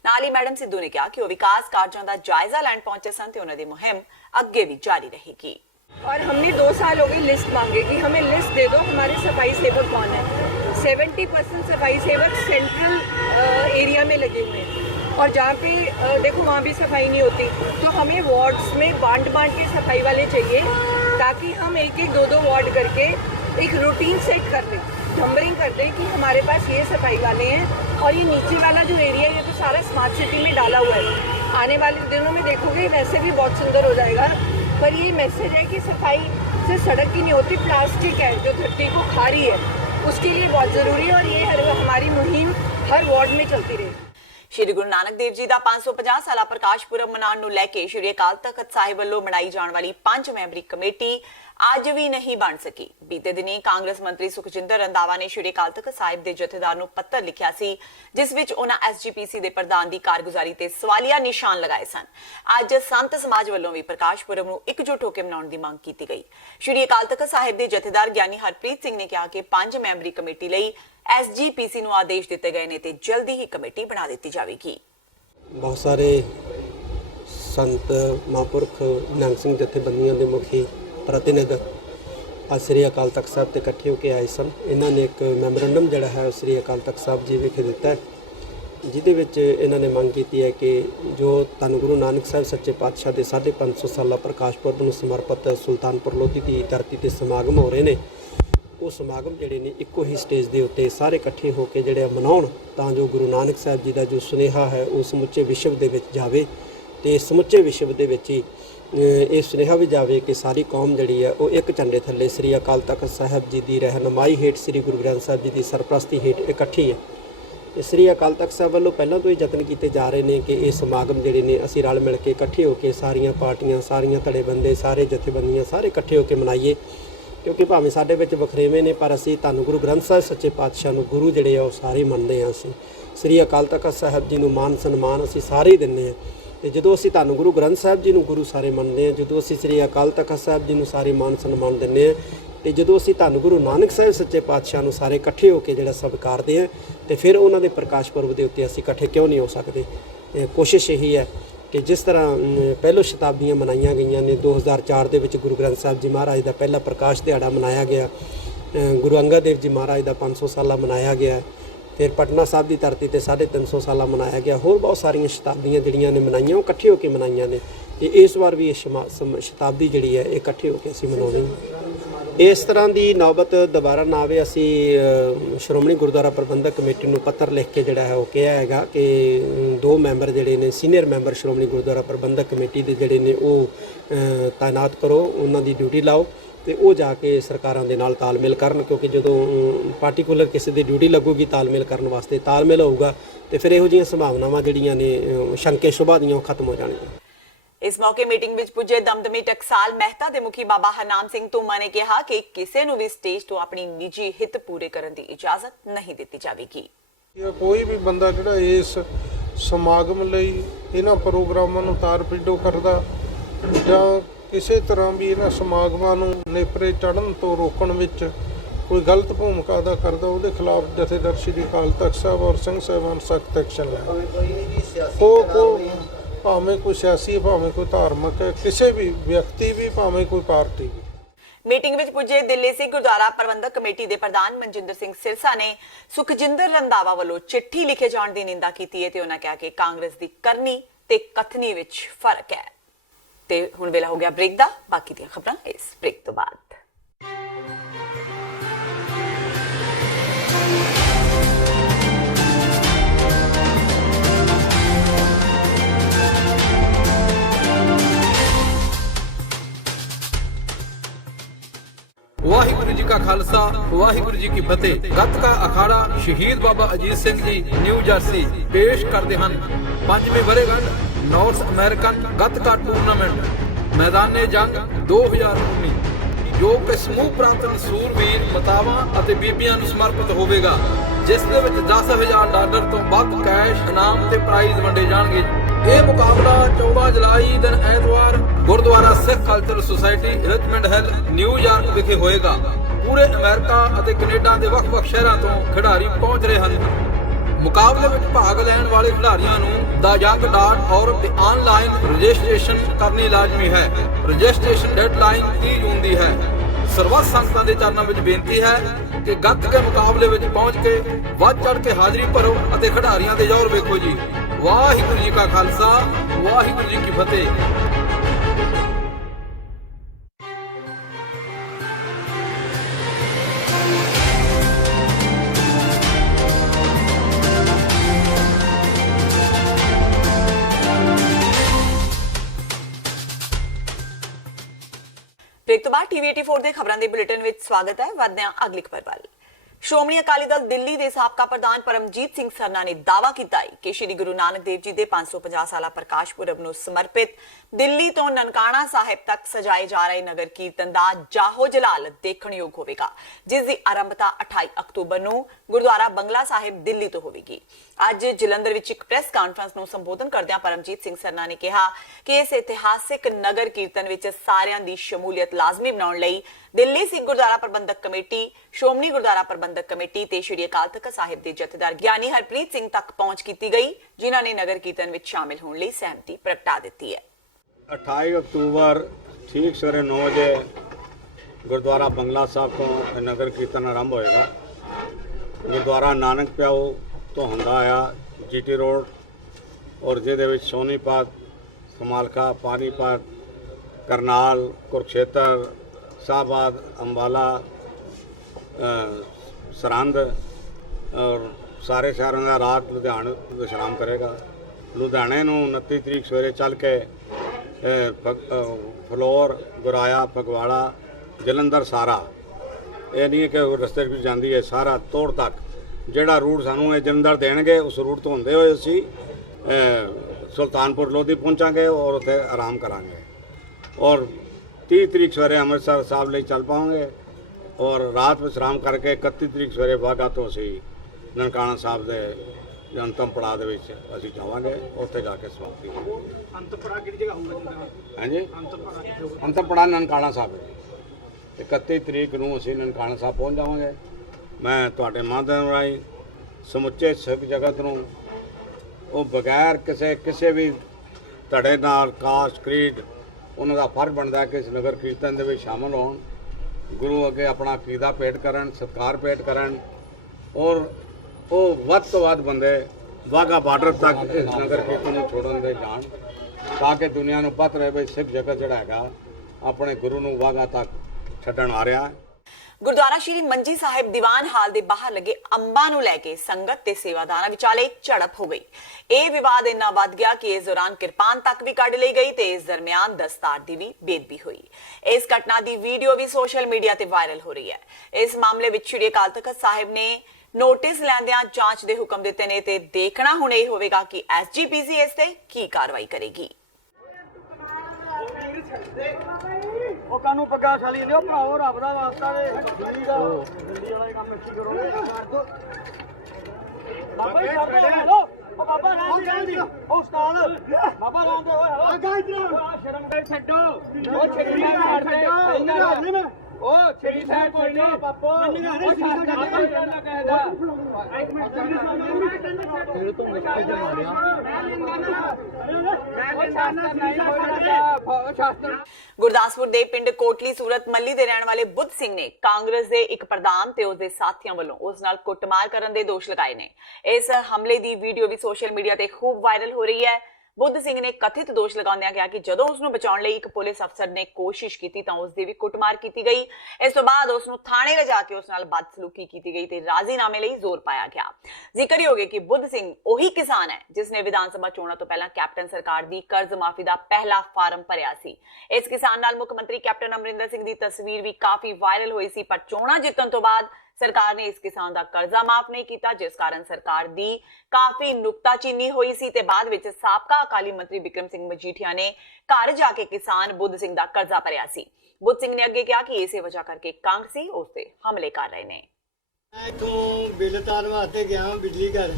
ਨਾਲ ਹੀ ਮੈਡਮ ਸਿੱਧੂ ਨੇ ਕਿਹਾ ਕਿ ਉਹ ਵਿਕਾਸ ਕਾਰਜਾਂ ਦਾ ਜਾਇਜ਼ਾ ਲੈਣ ਪਹੁੰਚੇ ਸਨ ਤੇ ਉਹਨਾਂ ਦੀ ਮੁਹਿੰਮ ਅੱਗੇ ਵੀ ਜਾਰੀ ਰਹੇਗੀ। और हमने 2 साल हो गए लिस्ट मांगे कि हमें लिस्ट दे दो, हमारे सफाई सेवक कौन है। 70% सफाई सेवक सेंट्रल एरिया में लगे हुए हैं और जहाँ पे देखो वहाँ भी सफाई नहीं होती, तो हमें वार्ड्स में बांट के सफाई वाले चाहिए, ताकि हम 1-1, 2-2 वार्ड करके एक रूटीन सेट कर दें, नंबरिंग कर दें कि हमारे पास ये सफाई वाले हैं और ये नीचे वाला जो एरिया है ये तो सारा स्मार्ट सिटी में डाला हुआ है। आने वाले दिनों में देखोगे वैसे भी बहुत सुंदर हो जाएगा, पर ये मैसेज है कि सफाई से सड़क की नहीं होती, प्लास्टिक है जो धरती को खा रही है, उसके लिए बहुत ज़रूरी है और ये हमारी मुहिम हर वार्ड में चलती रहेगी। ਸ਼੍ਰੀ ਗੁਰੂ ਨਾਨਕ ਦੇਵ ਜੀ ਦਾ 550 ਸਾਲਾ ਪ੍ਰਕਾਸ਼ ਪੁਰਬ ਮਨਾਉਣ ਨੂੰ ਲੈ ਕੇ ਸ਼੍ਰੀ ਅਕਾਲ ਤਖਤ ਸਾਹਿਬ ਵੱਲੋਂ ਬਣਾਈ ਜਾਣ ਵਾਲੀ 5 ਮੈਂਬਰੀ ਕਮੇਟੀ ਅੱਜ ਵੀ ਨਹੀਂ ਬਣ ਸਕੀ। ਬੀਤੇ ਦਿਨੀ ਕਾਂਗਰਸ ਮੰਤਰੀ ਸੁਖਜਿੰਦਰ ਰੰਧਾਵਾ ਨੇ ਸ਼੍ਰੀ ਅਕਾਲ ਤਖਤ ਸਾਹਿਬ ਦੇ ਜਥੇਦਾਰ ਨੂੰ ਪੱਤਰ ਲਿਖਿਆ ਸੀ, ਜਿਸ ਵਿੱਚ ਉਹਨਾਂ SGPC ਦੇ ਪ੍ਰਧਾਨ ਦੀ ਕਾਰਗੁਜ਼ਾਰੀ ਤੇ ਸਵਾਲੀਆ ਨਿਸ਼ਾਨ ਲਗਾਏ ਸਨ। ਅੱਜ ਸੰਤ ਸਮਾਜ ਵੱਲੋਂ ਵੀ ਪ੍ਰਕਾਸ਼ ਪੁਰਬ ਨੂੰ ਇਕਜੁੱਟ ਹੋ ਕੇ ਮਨਾਉਣ ਦੀ ਮੰਗ ਕੀਤੀ ਗਈ। ਸ਼੍ਰੀ ਅਕਾਲ ਤਖਤ ਸਾਹਿਬ ਦੇ ਜਥੇਦਾਰ ਗਿਆਨੀ ਹਰਪ੍ਰੀਤ ਸਿੰਘ ਨੇ ਕਿਹਾ ਕਿ 5 ਮੈਂਬਰੀ ਕਮੇਟੀ ਲਈ SGPC ਨੂੰ ਆਦੇਸ਼ ਦਿੱਤੇ ਗਏ ਨੇ ਤੇ ਜਲਦੀ ਹੀ ਕਮੇਟੀ ਬਣਾ ਦਿੱਤੀ ਜਾਵੇਗੀ। ਬਹੁਤ ਸਾਰੇ ਸੰਤ ਮਹਾਂਪੁਰਖ ਨਿਹੰਗ ਸਿੰਘ ਜਥੇਬੰਦੀਆਂ ਦੇ ਮੁਖੀ ਪ੍ਰਤੀਨਿਧ ਅੱਜ ਸ੍ਰੀ ਅਕਾਲ ਤਖਤ ਸਾਹਿਬ ਤੇ ਇਕੱਠੇ ਹੋ ਕੇ ਆਏ ਸਨ। ਇਹਨਾਂ ਨੇ ਇੱਕ ਮੈਮੋਰੰਡਮ ਜਿਹੜਾ ਹੈ ਸ੍ਰੀ ਅਕਾਲ ਤਖਤ ਸਾਹਿਬ ਜੀ ਵਿਖੇ ਦਿੱਤਾ ਹੈ, ਜਿਹਦੇ ਵਿੱਚ ਇਹਨਾਂ ਨੇ ਮੰਗ ਕੀਤੀ ਹੈ ਕਿ ਜੋ ਧੰਨ ਗੁਰੂ ਨਾਨਕ ਸਾਹਿਬ ਸੱਚੇ ਪਾਤਸ਼ਾਹ ਦੇ 550 ਸਾਲਾ ਪ੍ਰਕਾਸ਼ ਪੁਰਬ ਨੂੰ ਸਮਰਪਿਤ ਸੁਲਤਾਨਪੁਰ ਲੋਧੀ ਦੀ ਧਰਤੀ ਤੇ ਸਮਾਗਮ ਹੋ ਰਹੇ ਨੇ, ਉਹ ਸਮਾਗਮ ਜਿਹੜੇ ਨੇ ਇੱਕੋ ਹੀ ਸਟੇਜ ਦੇ ਉੱਤੇ ਸਾਰੇ ਇਕੱਠੇ ਹੋ ਕੇ ਜਿਹੜੇ ਮਨਾਉਣ, ਤਾਂ ਜੋ ਗੁਰੂ ਨਾਨਕ ਸਾਹਿਬ ਜੀ ਦਾ ਜੋ ਸੁਨੇਹਾ ਹੈ ਉਹ ਸਮੁੱਚੇ ਵਿਸ਼ਵ ਦੇ ਵਿੱਚ ਜਾਵੇ ਤੇ ਸਮੁੱਚੇ ਵਿਸ਼ਵ ਦੇ ਵਿੱਚ ਹੀ ਇਹ ਸੁਨੇਹਾ ਵੀ ਜਾਵੇ ਕਿ ਸਾਰੀ ਕੌਮ ਜਿਹੜੀ ਹੈ ਉਹ ਇੱਕ ਝੰਡੇ ਥੱਲੇ ਸ੍ਰੀ ਅਕਾਲ ਤਖਤ ਸਾਹਿਬ ਜੀ ਦੀ ਰਹਿਨੁਮਾਈ ਹੇਠ ਸ੍ਰੀ ਗੁਰੂ ਗ੍ਰੰਥ ਸਾਹਿਬ ਜੀ ਦੀ ਸਰਪ੍ਰਸਤੀ ਹੇਠ ਇਕੱਠੀ ਹੈ। ਤੇ ਸ੍ਰੀ ਅਕਾਲ ਤਖਤ ਸਾਹਿਬ ਵੱਲੋਂ ਪਹਿਲਾਂ ਤੋਂ ਹੀ ਯਤਨ ਕੀਤੇ ਜਾ ਰਹੇ ਨੇ ਕਿ ਇਹ ਸਮਾਗਮ ਜਿਹੜੇ ਨੇ ਅਸੀਂ ਰਲ ਮਿਲ ਕੇ ਇਕੱਠੇ ਹੋ ਕੇ ਸਾਰੀਆਂ ਪਾਰਟੀਆਂ, ਸਾਰੀਆਂ ਧੜੇਬੰਦੇ, ਸਾਰੇ ਜਥੇਬੰਦੀਆਂ ਸਾਰੇ ਇਕੱਠੇ ਹੋ ਕੇ ਮਨਾਈਏ, ਕਿਉਂਕਿ ਭਾਵੇਂ ਸਾਡੇ ਵਿੱਚ ਵਖਰੇਵੇਂ ਨੇ ਪਰ ਅਸੀਂ ਧੰਨ ਗੁਰੂ ਗ੍ਰੰਥ ਸਾਹਿਬ ਸੱਚੇ ਪਾਤਸ਼ਾਹ ਨੂੰ ਗੁਰੂ ਜਿਹੜੇ ਆ ਉਹ ਸਾਰੇ ਮੰਨਦੇ ਹਾਂ। ਅਸੀਂ ਸ੍ਰੀ ਅਕਾਲ ਤਖਤ ਸਾਹਿਬ ਜੀ ਨੂੰ ਮਾਨ ਸਨਮਾਨ ਅਸੀਂ ਸਾਰੇ ਹੀ ਦਿੰਦੇ ਹਾਂ ਤੇ ਜਦੋਂ ਅਸੀਂ ਧੰਨ ਗੁਰੂ ਗ੍ਰੰਥ ਸਾਹਿਬ ਜੀ ਨੂੰ ਗੁਰੂ ਸਾਰੇ ਮੰਨਦੇ ਹਾਂ, ਜਦੋਂ ਅਸੀਂ ਸ੍ਰੀ ਅਕਾਲ ਤਖਤ ਸਾਹਿਬ ਜੀ ਨੂੰ ਸਾਰੇ ਮਾਨ ਸਨਮਾਨ ਦਿੰਦੇ ਹਾਂ ਤੇ ਜਦੋਂ ਅਸੀਂ ਧੰਨ ਗੁਰੂ ਨਾਨਕ ਸਾਹਿਬ ਸੱਚੇ ਪਾਤਸ਼ਾਹ ਨੂੰ ਸਾਰੇ ਇਕੱਠੇ ਹੋ ਕੇ ਜਿਹੜਾ ਸਤਿਕਾਰਦੇ ਹਾਂ ਤੇ ਫਿਰ ਉਹਨਾਂ ਦੇ ਪ੍ਰਕਾਸ਼ ਪੁਰਬ ਦੇ ਉੱਤੇ ਅਸੀਂ ਇਕੱਠੇ ਕਿਉਂ ਨਹੀਂ ਹੋ ਸਕਦੇ। ਕੋਸ਼ਿਸ਼ ਇਹੀ ਹੈ ਕਿ ਜਿਸ ਤਰ੍ਹਾਂ ਪਹਿਲੋਂ ਸ਼ਤਾਬਦੀਆਂ ਮਨਾਈਆਂ ਗਈਆਂ ਨੇ, 2004 ਦੇ ਵਿੱਚ ਗੁਰੂ ਗ੍ਰੰਥ ਸਾਹਿਬ ਜੀ ਮਹਾਰਾਜ ਦਾ ਪਹਿਲਾ ਪ੍ਰਕਾਸ਼ ਦਿਹਾੜਾ ਮਨਾਇਆ ਗਿਆ, ਗੁਰੂ ਅੰਗਦ ਦੇਵ ਜੀ ਮਹਾਰਾਜ ਦਾ 500 ਸਾਲਾ ਮਨਾਇਆ ਗਿਆ, ਫਿਰ ਪਟਨਾ ਸਾਹਿਬ ਦੀ ਧਰਤੀ ਤੇ 350 ਸਾਲਾ ਮਨਾਇਆ ਗਿਆ, ਹੋਰ ਬਹੁਤ ਸਾਰੀਆਂ ਸ਼ਤਾਬਦੀਆਂ ਜਿਹੜੀਆਂ ਨੇ ਮਨਾਈਆਂ ਉਹ ਇਕੱਠੇ ਹੋ ਕੇ ਮਨਾਈਆਂ ਨੇ ਤੇ ਇਸ ਵਾਰ ਵੀ ਇਹ ਸ਼ਤਾਬਦੀ ਜਿਹੜੀ ਹੈ ਇਹ ਇਕੱਠੇ ਹੋ ਕੇ ਅਸੀਂ ਮਨਾਉਣੀ ਹੈ। ਇਸ ਤਰ੍ਹਾਂ ਦੀ ਨੌਬਤ ਦੁਬਾਰਾ ਨਾ ਆਵੇ, ਅਸੀਂ ਸ਼੍ਰੋਮਣੀ ਗੁਰਦੁਆਰਾ ਪ੍ਰਬੰਧਕ ਕਮੇਟੀ ਨੂੰ ਪੱਤਰ ਲਿਖ ਕੇ ਜਿਹੜਾ ਹੈ ਉਹ ਕਿਹਾ ਹੈਗਾ ਕਿ 2 ਮੈਂਬਰ ਜਿਹੜੇ ਨੇ ਸੀਨੀਅਰ ਮੈਂਬਰ ਸ਼੍ਰੋਮਣੀ ਗੁਰਦੁਆਰਾ ਪ੍ਰਬੰਧਕ ਕਮੇਟੀ ਦੇ ਜਿਹੜੇ ਨੇ ਉਹ ਤਾਇਨਾਤ ਕਰੋ, ਉਹਨਾਂ ਦੀ ਡਿਊਟੀ ਲਾਓ ਤੇ ਉਹ ਜਾ ਕੇ ਸਰਕਾਰਾਂ ਦੇ ਨਾਲ ਤਾਲਮੇਲ ਕਰਨ, ਕਿਉਂਕਿ ਜਦੋਂ ਪਾਰਟੀਕੂਲਰ ਕਿਸੇ ਦੀ ਡਿਊਟੀ ਲੱਗੂਗੀ ਤਾਲਮੇਲ ਕਰਨ ਵਾਸਤੇ, ਤਾਲਮੇਲ ਹੋਊਗਾ ਤੇ ਫਿਰ ਇਹੋ ਜਿਹੀਆਂ ਸੰਭਾਵਨਾਵਾਂ ਜਿਹੜੀਆਂ ਨੇ ਸ਼ੰਕੇ ਸ਼ੁਭਾ ਦੀਆਂ ਉਹ ਖਤਮ ਹੋ ਜਾਣਗੀਆਂ। ਇਸ ਮੌਕੇ ਮੀਟਿੰਗ ਵਿੱਚ ਪੁੱਜੇ ਦਮਦਮੀ ਟਕਸਾਲ ਮਹਿਤਾ ਦੇ ਮੁਖੀ ਬਾਬਾ ਹਰਨਾਮ ਸਿੰਘ ਧੂਮਾ ਨੇ ਕਿਹਾ ਕਿ ਕਿਸੇ ਨੂੰ ਵੀ ਸਟੇਜ ਤੋਂ ਆਪਣੀ ਨਿੱਜੀ ਹਿੱਤ ਪੂਰੇ ਕਰਨ ਦੀ ਇਜਾਜ਼ਤ ਨਹੀਂ ਦਿੱਤੀ ਜਾਵੇਗੀ। ਕੋਈ ਵੀ ਬੰਦਾ ਜਿਹੜਾ ਇਸ ਸਮਾਗਮ ਲਈ ਇਹਨਾਂ ਪ੍ਰੋਗਰਾਮਾਂ ਨੂੰ ਤਾਰ ਪਿੰਡੋਂ ਕਰਦਾ ਜਾਂ ਕਿਸੇ ਤਰ੍ਹਾਂ ਵੀ ਇਹਨਾਂ ਸਮਾਗਮਾਂ ਨੂੰ ਨੇਪਰੇ ਚੜ੍ਹਨ ਤੋਂ ਰੋਕਣ ਵਿੱਚ ਕੋਈ ਗਲਤ ਭੂਮਿਕਾ ਅਦਾ ਕਰਦਾ, ਉਹਦੇ ਖਿਲਾਫ ਜਥੇਦਾਰ ਸ਼੍ਰੀ ਅਕਾਲ ਤਖਤ ਸਾਹਿਬ ਔਰ ਸਿੰਘ ਸਾਹਿਬਾਨ ਸਖਤ ਐਕਸ਼ਨ ਲੈ। ਉਹ ਭਾਵੇਂ ਕੋਈ ਸਿਆਸੀ, ਭਾਵੇਂ ਕੋਈ ਧਾਰਮਿਕ, ਕਿਸੇ ਵੀ ਵਿਅਕਤੀ ਵੀ, ਭਾਵੇਂ ਕੋਈ ਪਾਰਟੀ ਵੀ। ਮੀਟਿੰਗ ਵਿੱਚ ਪੁੱਜੇ ਦਿੱਲੀ ਸਿੱਖ ਗੁਰਦੁਆਰਾ ਪ੍ਰਬੰਧਕ ਕਮੇਟੀ ਦੇ ਪ੍ਰਧਾਨ ਮਨਜਿੰਦਰ ਸਿੰਘ ਸਿਰਸਾ ਨੇ ਸੁਖਜਿੰਦਰ ਰੰਧਾਵਾ ਵੱਲੋਂ ਚਿੱਠੀ ਲਿਖੇ ਜਾਣ ਦੀ ਨਿੰਦਾ ਕੀਤੀ ਹੈ ਤੇ ਉਹਨਾਂ ਕਿਹਾ ਕਿ ਕਾਂਗਰਸ ਦੀ ਕਰਨੀ ਤੇ ਕਥਨੀ ਵਿੱਚ ਫਰਕ ਹੈ। ਤੇ ਹੁਣ ਵੇਲਾ ਹੋ ਗਿਆ ਬ੍ਰੇਕ ਦਾ, ਬਾਕੀ ਦੀਆਂ ਖਬਰਾਂ ਇਸ ਬ੍ਰੇਕ ਤੋਂ ਬਾਅਦ। ਵਾਹਿਗੁਰੂ ਜੀ ਕਾ ਖਾਲਸਾ, ਵਾਹਿਗੁਰੂ ਜੀ ਕੀ ਫਤਿਹ। ਗੱਤਕਾ ਅਖਾੜਾ ਸ਼ਹੀਦ ਬਾਬਾ ਅਜੀਤ ਸਿੰਘ ਜੀ ਨਿਊ ਜਰਸੀ ਪੇਸ਼ ਕਰਦੇ ਹਨ 5ਵੀਂ ਵਰ੍ਹੇਗੰਢ ਨਾਰਥ ਅਮਰੀਕਨ ਗੱਤਕਾ ਟੂਰਨਾਮੈਂਟ ਮੈਦਾਨੇ ਜੰਗ 2019, ਜੋ ਕਿ ਸਮੂਹ ਪ੍ਰਾਪਤ ਸੂਰਵੀਰ ਮਾਤਾਵਾਂ ਅਤੇ ਬੀਬੀਆਂ ਨੂੰ ਸਮਰਪਿਤ ਹੋਵੇਗਾ, ਜਿਸ ਦੇ ਵਿੱਚ $10,000 ਤੋਂ ਵੱਧ ਕੈਸ਼ ਇਨਾਮ ਤੇ ਪ੍ਰਾਈਜ਼ ਵੰਡੇ ਜਾਣਗੇ। ਇਹ ਮੁਕਾਬਲਾ 14 ਜੁਲਾਈ ਦਿਨ ਐਤਵਾਰ Gurdwara Sikh cultural society Richmond Hill New York ਵਿਖੇ ਹੋਏਗਾ। ਪੂਰੇ ਅਮਰੀਕਾ ਅਤੇ ਕੈਨੇਡਾ ਦੇ ਵੱਖ-ਵੱਖ ਸ਼ਹਿਰਾਂ ਤੋਂ ਖਿਡਾਰੀ ਪਹੁੰਚ ਰਹੇ ਹਨ। ਮੁਕਾਬਲੇ ਵਿੱਚ ਭਾਗ ਲੈਣ ਵਾਲੇ ਖਿਡਾਰੀਆਂ ਨੂੰ theyoung.org ਤੇ ਆਨਲਾਈਨ ਰਜਿਸਟ੍ਰੇਸ਼ਨ ਕਰਨੀ ਲਾਜ਼ਮੀ ਹੈ। ਰਜਿਸਟ੍ਰੇਸ਼ਨ ਡੈਡਲਾਈਨ 30 ਜੂਨ ਦੀ ਹੈ। ਸਰਬੱਤ ਸੰਗਤਾਂ ਦੇ ਚਰਨਾਂ ਵਿੱਚ ਬੇਨਤੀ ਹੈ ਕਿ ਗੱਤਕੇ ਮੁਕਾਬਲੇ ਵਿੱਚ ਪਹੁੰਚ ਕੇ ਵੱਧ ਚੜ੍ਹ ਕੇ ਹਾਜ਼ਰੀ ਭਰੋ ਅਤੇ ਖਿਡਾਰੀਆਂ ਦੇ ਜ਼ੋਰ ਵੇਖੋ ਜੀ। ਵਾਹਿਗੁਰੂ ਜੀ ਕਾ ਖਾਲਸਾ, ਵਾਹਿਗੁਰੂ ਜੀ ਕੀ ਫਤਿਹ। ਬ੍ਰੇਕ ਤੋਂ ਬਾਅਦ ਟੀਵੀ 84 ਦੇ ਖਬਰਾਂ ਦੇ ਬੁਲੇਟਿਨ ਵਿੱਚ ਸਵਾਗਤ ਹੈ। ਵਧਦੇ ਹਾਂ ਅਗਲੀ ਖਬਰ ਵੱਲ। ਸ਼੍ਰੋਮਣੀ ਅਕਾਲੀ ਦਲ ਦਿੱਲੀ ਦੇ ਸਾਬਕਾ ਪ੍ਰਧਾਨ ਪਰਮਜੀਤ ਸਿੰਘ ਸਰਨਾ ਨੇ ਦਾਅਵਾ ਕੀਤਾ ਹੈ ਕਿ ਸ਼੍ਰੀ ਗੁਰੂ ਨਾਨਕ ਦੇਵ ਜੀ ਦੇ 550 ਸਾਲਾ ਪ੍ਰਕਾਸ਼ ਪੁਰਬ ਨੂੰ ਸਮਰਪਿਤ ਦਿੱਲੀ ਤੋਂ ਨਨਕਾਣਾ ਸਾਹਿਬ ਤੱਕ ਸਜਾਏ ਜਾ ਰਹੇ ਨਗਰ ਕੀਰਤਨ ਦਾ ਜਾਹੋ ਜਲਾਲ ਦੇਖਣਯੋਗ ਹੋਵੇਗਾ, ਜਿਸ ਦੀ ਆਰੰਭਤਾ 28 ਅਕਤੂਬਰ ਨੂੰ ਗੁਰਦੁਆਰਾ ਬੰਗਲਾ ਸਾਹਿਬ ਦਿੱਲੀ ਤੋਂ ਹੋਵੇਗੀ। ਅੱਜ ਜਲੰਧਰ ਵਿੱਚ ਇੱਕ ਪ੍ਰੈਸ ਕਾਨਫਰੰਸ ਨੂੰ ਸੰਬੋਧਨ ਕਰਦਿਆਂ ਪਰਮਜੀਤ ਸਿੰਘ ਸਰਨਾ ਨੇ ਕਿਹਾ ਕਿ ਇਸ ਇਤਿਹਾਸਿਕ ਨਗਰ ਕੀਰਤਨ ਵਿੱਚ ਸਾਰਿਆਂ ਦੀ ਸ਼ਮੂਲੀਅਤ ਲਾਜ਼ਮੀ ਬਣਾਉਣ ਲਈ ਦਿੱਲੀ ਸਿੱਖ ਗੁਰਦੁਆਰਾ ਪ੍ਰਬੰਧਕ ਕਮੇਟੀ, ਸ਼੍ਰੋਮਣੀ ਗੁਰਦੁਆਰਾ ਪ੍ਰਬੰਧਕ ਕਮੇਟੀ ਤੇ ਸ਼੍ਰੀ ਅਕਾਲ ਤਖਤ ਸਾਹਿਬ ਦੇ ਜਥੇਦਾਰ ਗਿਆਨੀ ਹਰਪ੍ਰੀਤ ਸਿੰਘ ਤੱਕ ਪਹੁੰਚ ਕੀਤੀ ਗਈ, ਜਿਨ੍ਹਾਂ ਨੇ ਨਗਰ ਕੀਰਤਨ ਵਿੱਚ ਸ਼ਾਮਿਲ ਹੋਣ ਲਈ ਸਹਿਮਤੀ ਪ੍ਰਗਟਾ ਦਿੱਤੀ ਹੈ। 28 ਅਕਤੂਬਰ ਠੀਕ ਸਵੇਰੇ 9 ਵਜੇ ਗੁਰਦੁਆਰਾ ਬੰਗਲਾ ਸਾਹਿਬ ਤੋਂ ਨਗਰ ਕੀਰਤਨ ਆਰੰਭ ਹੋਏਗਾ। ਗੁਰਦੁਆਰਾ ਨਾਨਕ ਪਿਆਓ ਤੋਂ ਹੁੰਦਾ ਆਇਆ ਜੀਟੀ ਰੋਡ, ਔਰ ਜਿਹਦੇ ਵਿੱਚ ਸੋਨੀਪਤ, ਸਮਾਲਖਾ, ਪਾਨੀਪਤ, ਕਰਨਾਲ, ਕੁਰਕਸ਼ੇਤਰ, शाहबाद, अंबाला, सरहंद और सारे शहरों का रात लुधियाना विश्राम करेगा। लुधियाने 29 तरीक सवेरे चल के फलोर, गुराया, फगवाड़ा, जलंधर सारा, ये नहीं है कि रस्ते भी जाती है, सारा तोड़ तक जोड़ा रूट सानू जलंधर देंगे उस रूट तो होंदे हुए असी सुल्तानपुर लोधी पहुँचांगे और उत्थे आराम करांगे। और 30 तरीक सवेरे ਅੰਮ੍ਰਿਤਸਰ ਸਾਹਿਬ ਲਈ ਚੱਲ ਪਾਵਾਂਗੇ ਔਰ ਰਾਤ ਵਿਸ਼ਰਾਮ ਕਰਕੇ 31 ਤਰੀਕ ਸਵੇਰੇ ਵਾਘਾ ਤੋਂ ਅਸੀਂ ਨਨਕਾਣਾ ਸਾਹਿਬ ਦੇ ਅੰਤਮ ਪੜਾਅ ਦੇ ਵਿੱਚ ਅਸੀਂ ਜਾਵਾਂਗੇ, ਉੱਥੇ ਜਾ ਕੇ ਸਮਾਪਤੀ ਹੋਵੇਗੀ। ਅੰਤਮ ਪੜਾਅ ਕਿਹੜੀ ਜਗ੍ਹਾ ਹੋਊਗਾ? ਹਾਂਜੀ, ਅੰਤਮ ਪੜਾਅ ਨਨਕਾਣਾ ਸਾਹਿਬ ਹੈ। 31 ਤਰੀਕ ਨੂੰ ਅਸੀਂ ਨਨਕਾਣਾ ਸਾਹਿਬ ਪਹੁੰਚ ਜਾਵਾਂਗੇ। ਮੈਂ ਤੁਹਾਡੇ ਮਾਧਿਅਮ ਰਾਹੀਂ ਸਮੁੱਚੇ ਸਿੱਖ ਜਗਤ ਨੂੰ ਉਹ ਬਗੈਰ ਕਿਸੇ ਵੀ ਧੜੇ ਨਾਲ ਕਾਸਟ ਕ੍ਰੀਡ ਉਹਨਾਂ ਦਾ ਫਰਜ਼ ਬਣਦਾ ਕਿ ਇਸ ਨਗਰ ਕੀਰਤਨ ਦੇ ਵਿੱਚ ਸ਼ਾਮਲ ਹੋਣ, ਗੁਰੂ ਅੱਗੇ ਆਪਣਾ ਅਕੀਦਾ ਭੇਟ ਕਰਨ, ਸਤਿਕਾਰ ਭੇਟ ਕਰਨ ਔਰ ਉਹ ਵੱਧ ਤੋਂ ਵੱਧ ਬੰਦੇ ਵਾਹਗਾ ਬਾਰਡਰ ਤੱਕ ਇਸ ਨਗਰ ਕੀਰਤਨ ਨੂੰ ਛੋੜਨ ਦੇ ਜਾਣ, ਤਾਂ ਕਿ ਦੁਨੀਆ ਨੂੰ ਪਤਾ ਰਹੇ ਵੀ ਸਿੱਖ ਜਗਤ ਜਿਹੜਾ ਹੈਗਾ ਆਪਣੇ ਗੁਰੂ ਨੂੰ ਵਾਹਗਾ ਤੱਕ ਛੱਡਣ ਆ ਰਿਹਾ। ਗੁਰਦੁਆਰਾ ਸ਼੍ਰੀ ਮੰਜੀ ਸਾਹਿਬ ਦੀਵਾਨ ਹਾਲ ਦੇ ਬਾਹਰ ਲੱਗੇ ਅੰਬਾਂ ਨੂੰ ਲੈ ਕੇ ਸੰਗਤ ਤੇ ਸੇਵਾਦਾਰਾਂ ਵਿਚਾਲੇ ਝੜਪ ਹੋ ਗਈ। ਇਹ ਵਿਵਾਦ ਇੰਨਾ ਵੱਧ ਗਿਆ ਕਿ ਇਸ ਦੌਰਾਨ ਕਿਰਪਾਨ ਤੱਕ ਵੀ ਕੱਢ ਲਈ ਗਈ ਤੇ ਇਸ ਦਰਮਿਆਨ ਦਸਤਾਰ ਦੀ ਵੀ ਬੇਦਬੀ ਹੋਈ। ਇਸ ਘਟਨਾ ਦੀ ਵੀਡੀਓ ਵੀ ਸੋਸ਼ਲ ਮੀਡੀਆ ਤੇ ਵਾਇਰਲ ਹੋ ਰਹੀ ਹੈ। ਇਸ ਮਾਮਲੇ ਵਿੱਚ ਸ਼੍ਰੀ ਅਕਾਲ ਤਖਤ ਸਾਹਿਬ ਨੇ ਨੋਟਿਸ ਲੈਂਦਿਆਂ ਜਾਂਚ ਦੇ ਹੁਕਮ ਦਿੱਤੇ ਨੇ ਤੇ ਦੇਖਣਾ ਹੁਣ ਇਹ ਹੋਵੇਗਾ ਕਿ ਐਸਜੀਪੀਸੀ ਇਸ ਤੇ ਕੀ ਕਾਰਵਾਈ ਕਰੇਗੀ। ਉਹ ਕਾਨੂੰ ਪੱਗਾ ਛਾਲੀ ਦਿਓ ਭਰਾਓ, ਰੱਬ ਦਾ ਵਾਸਤਾ ਵੇ ਦਿੱਲੀ ਵਾਲਾ ਕੰਮ ਅੱਛੀ ਕਰੋ। ਬਾਬਾ ਜੀ ਹੈਲੋ, ਉਹ ਬਾਬਾ ਰਾਮ ਜੀ, ਉਹ ਉਸਤਾਦ ਬਾਬਾ ਰਾਮ ਦੇ ਹੋਏ ਹੈਲੋ ਅੱਗਾ ਇਧਰ ਸ਼ਰਮ ਕਰ ਛੱਡੋ, ਉਹ ਛੇੜੀ ਸਾਈਡ ਤੇ ਇੰਨਾ ਮੈਂ ਉਹ ਛੇੜੀ ਸਾਈਡ ਕੋਈ ਨਹੀਂ ਪਾਪੋ ਉਹ ਸ਼ਾਸਨ ਕਰਨਾ ਕਹੇਗਾ। ਇੱਕ ਮਿੰਟ ਫਿਰ ਤੋਂ ਮੈਂ ਜਮਾ ਲਿਆ ਗੁਰਦਾਸਪੁਰ ਦੇ ਪਿੰਡ ਕੋਟਲੀ ਸੂਰਤ ਮੱਲੀ ਦੇ ਰਹਿਣ ਵਾਲੇ ਬੁੱਧ ਸਿੰਘ ਨੇ ਕਾਂਗਰਸ ਦੇ ਇੱਕ ਪ੍ਰਧਾਨ ਤੇ ਉਸ ਦੇ ਸਾਥੀਆਂ ਵੱਲੋਂ ਉਸ ਨਾਲ ਕੁੱਟਮਾਰ ਕਰਨ ਦੇ ਦੋਸ਼ ਲਗਾਏ ਨੇ। ਇਸ ਹਮਲੇ ਦੀ ਵੀਡੀਓ ਵੀ ਸੋਸ਼ਲ ਮੀਡੀਆ ਤੇ ਖੂਬ ਵਾਇਰਲ ਹੋ ਰਹੀ ਹੈ। ਬੁੱਧ ਸਿੰਘ ਨੇ ਕਥਿਤ ਦੋਸ਼ ਲਗਾਉਂਦਿਆਂ ਕਿਹਾ ਕਿ ਜਦੋਂ ਉਸ ਨੂੰ ਬਚਾਉਣ ਲਈ ਇੱਕ ਪੁਲਿਸ ਅਫਸਰ ਨੇ ਕੋਸ਼ਿਸ਼ ਕੀਤੀ ਤਾਂ ਉਸ ਦੀ ਵੀ ਕੁੱਟਮਾਰ ਕੀਤੀ ਗਈ। ਇਸ ਤੋਂ ਬਾਅਦ ਉਸ ਨੂੰ ਥਾਣੇ ਲਿਜਾ ਕੇ ਉਸ ਨਾਲ ਬਦਸਲੂਕੀ ਕੀਤੀ ਗਈ ਤੇ ਰਾਜ਼ੀਨਾਮੇ ਲਈ ਜ਼ੋਰ ਪਾਇਆ ਗਿਆ। ਜ਼ਿਕਰਯੋਗ ਹੈ ਕਿ ਬੁੱਧ ਸਿੰਘ ਉਹੀ ਕਿਸਾਨ ਹੈ ਜਿਸ ਨੇ ਵਿਧਾਨ ਸਭਾ ਚੋਣਾਂ ਤੋਂ ਪਹਿਲਾਂ ਕੈਪਟਨ ਸਰਕਾਰ ਦੀ ਕਰਜ਼ ਮਾਫੀ ਦਾ ਪਹਿਲਾ ਫਾਰਮ ਭਰਿਆ ਸੀ। ਇਸ ਕਿਸਾਨ ਨਾਲ ਮੁੱਖ ਮੰਤਰੀ ਕੈਪਟਨ ਅਮਰਿੰਦਰ ਸਿੰਘ ਦੀ ਤਸਵੀਰ ਵੀ ਕਾਫੀ ਵਾਇਰਲ ਹੋਈ ਸੀ, ਪਰ ਚੋਣਾਂ ਜਿੱਤਣ ਤੋਂ ਬਾਅਦ ਸਰਕਾਰ ਨੇ ਇਸ ਕਿਸਾਨ ਦਾ ਕਰਜ਼ਾ ਮਾਫ ਨਹੀਂ ਕੀਤਾ, ਜਿਸ ਕਾਰਨ ਸਰਕਾਰ ਦੀ ਕਾਫੀ ਨੁਕਤਾਚੀਨੀ ਹੋਈ ਸੀ ਤੇ ਬਾਅਦ ਵਿੱਚ ਸਾਬਕਾ ਅਕਾਲੀ ਮੰਤਰੀ ਬਿਕਰਮ ਸਿੰਘ ਮਜੀਠੀਆ ਨੇ ਘਰ ਜਾ ਕੇ ਕਿਸਾਨ ਬੁੱਧ ਸਿੰਘ ਦਾ ਕਰਜ਼ਾ ਭਰਿਆ ਸੀ। ਬੁੱਧ ਸਿੰਘ ਨੇ ਅੱਗੇ ਕਿਹਾ ਕਿ ਇਸੇ ਵਜ੍ਹਾ ਕਰਕੇ ਕਾਂਗਰਸੀ ਉਸ ਤੇ ਹਮਲੇ ਕਰ ਰਹੇ ਨੇ। ਮੈਂ ਇੱਥੋਂ ਬਿੱਲ ਤਾਰਨ ਵਾਸਤੇ ਗਿਆ ਬਿਜਲੀ ਘਰ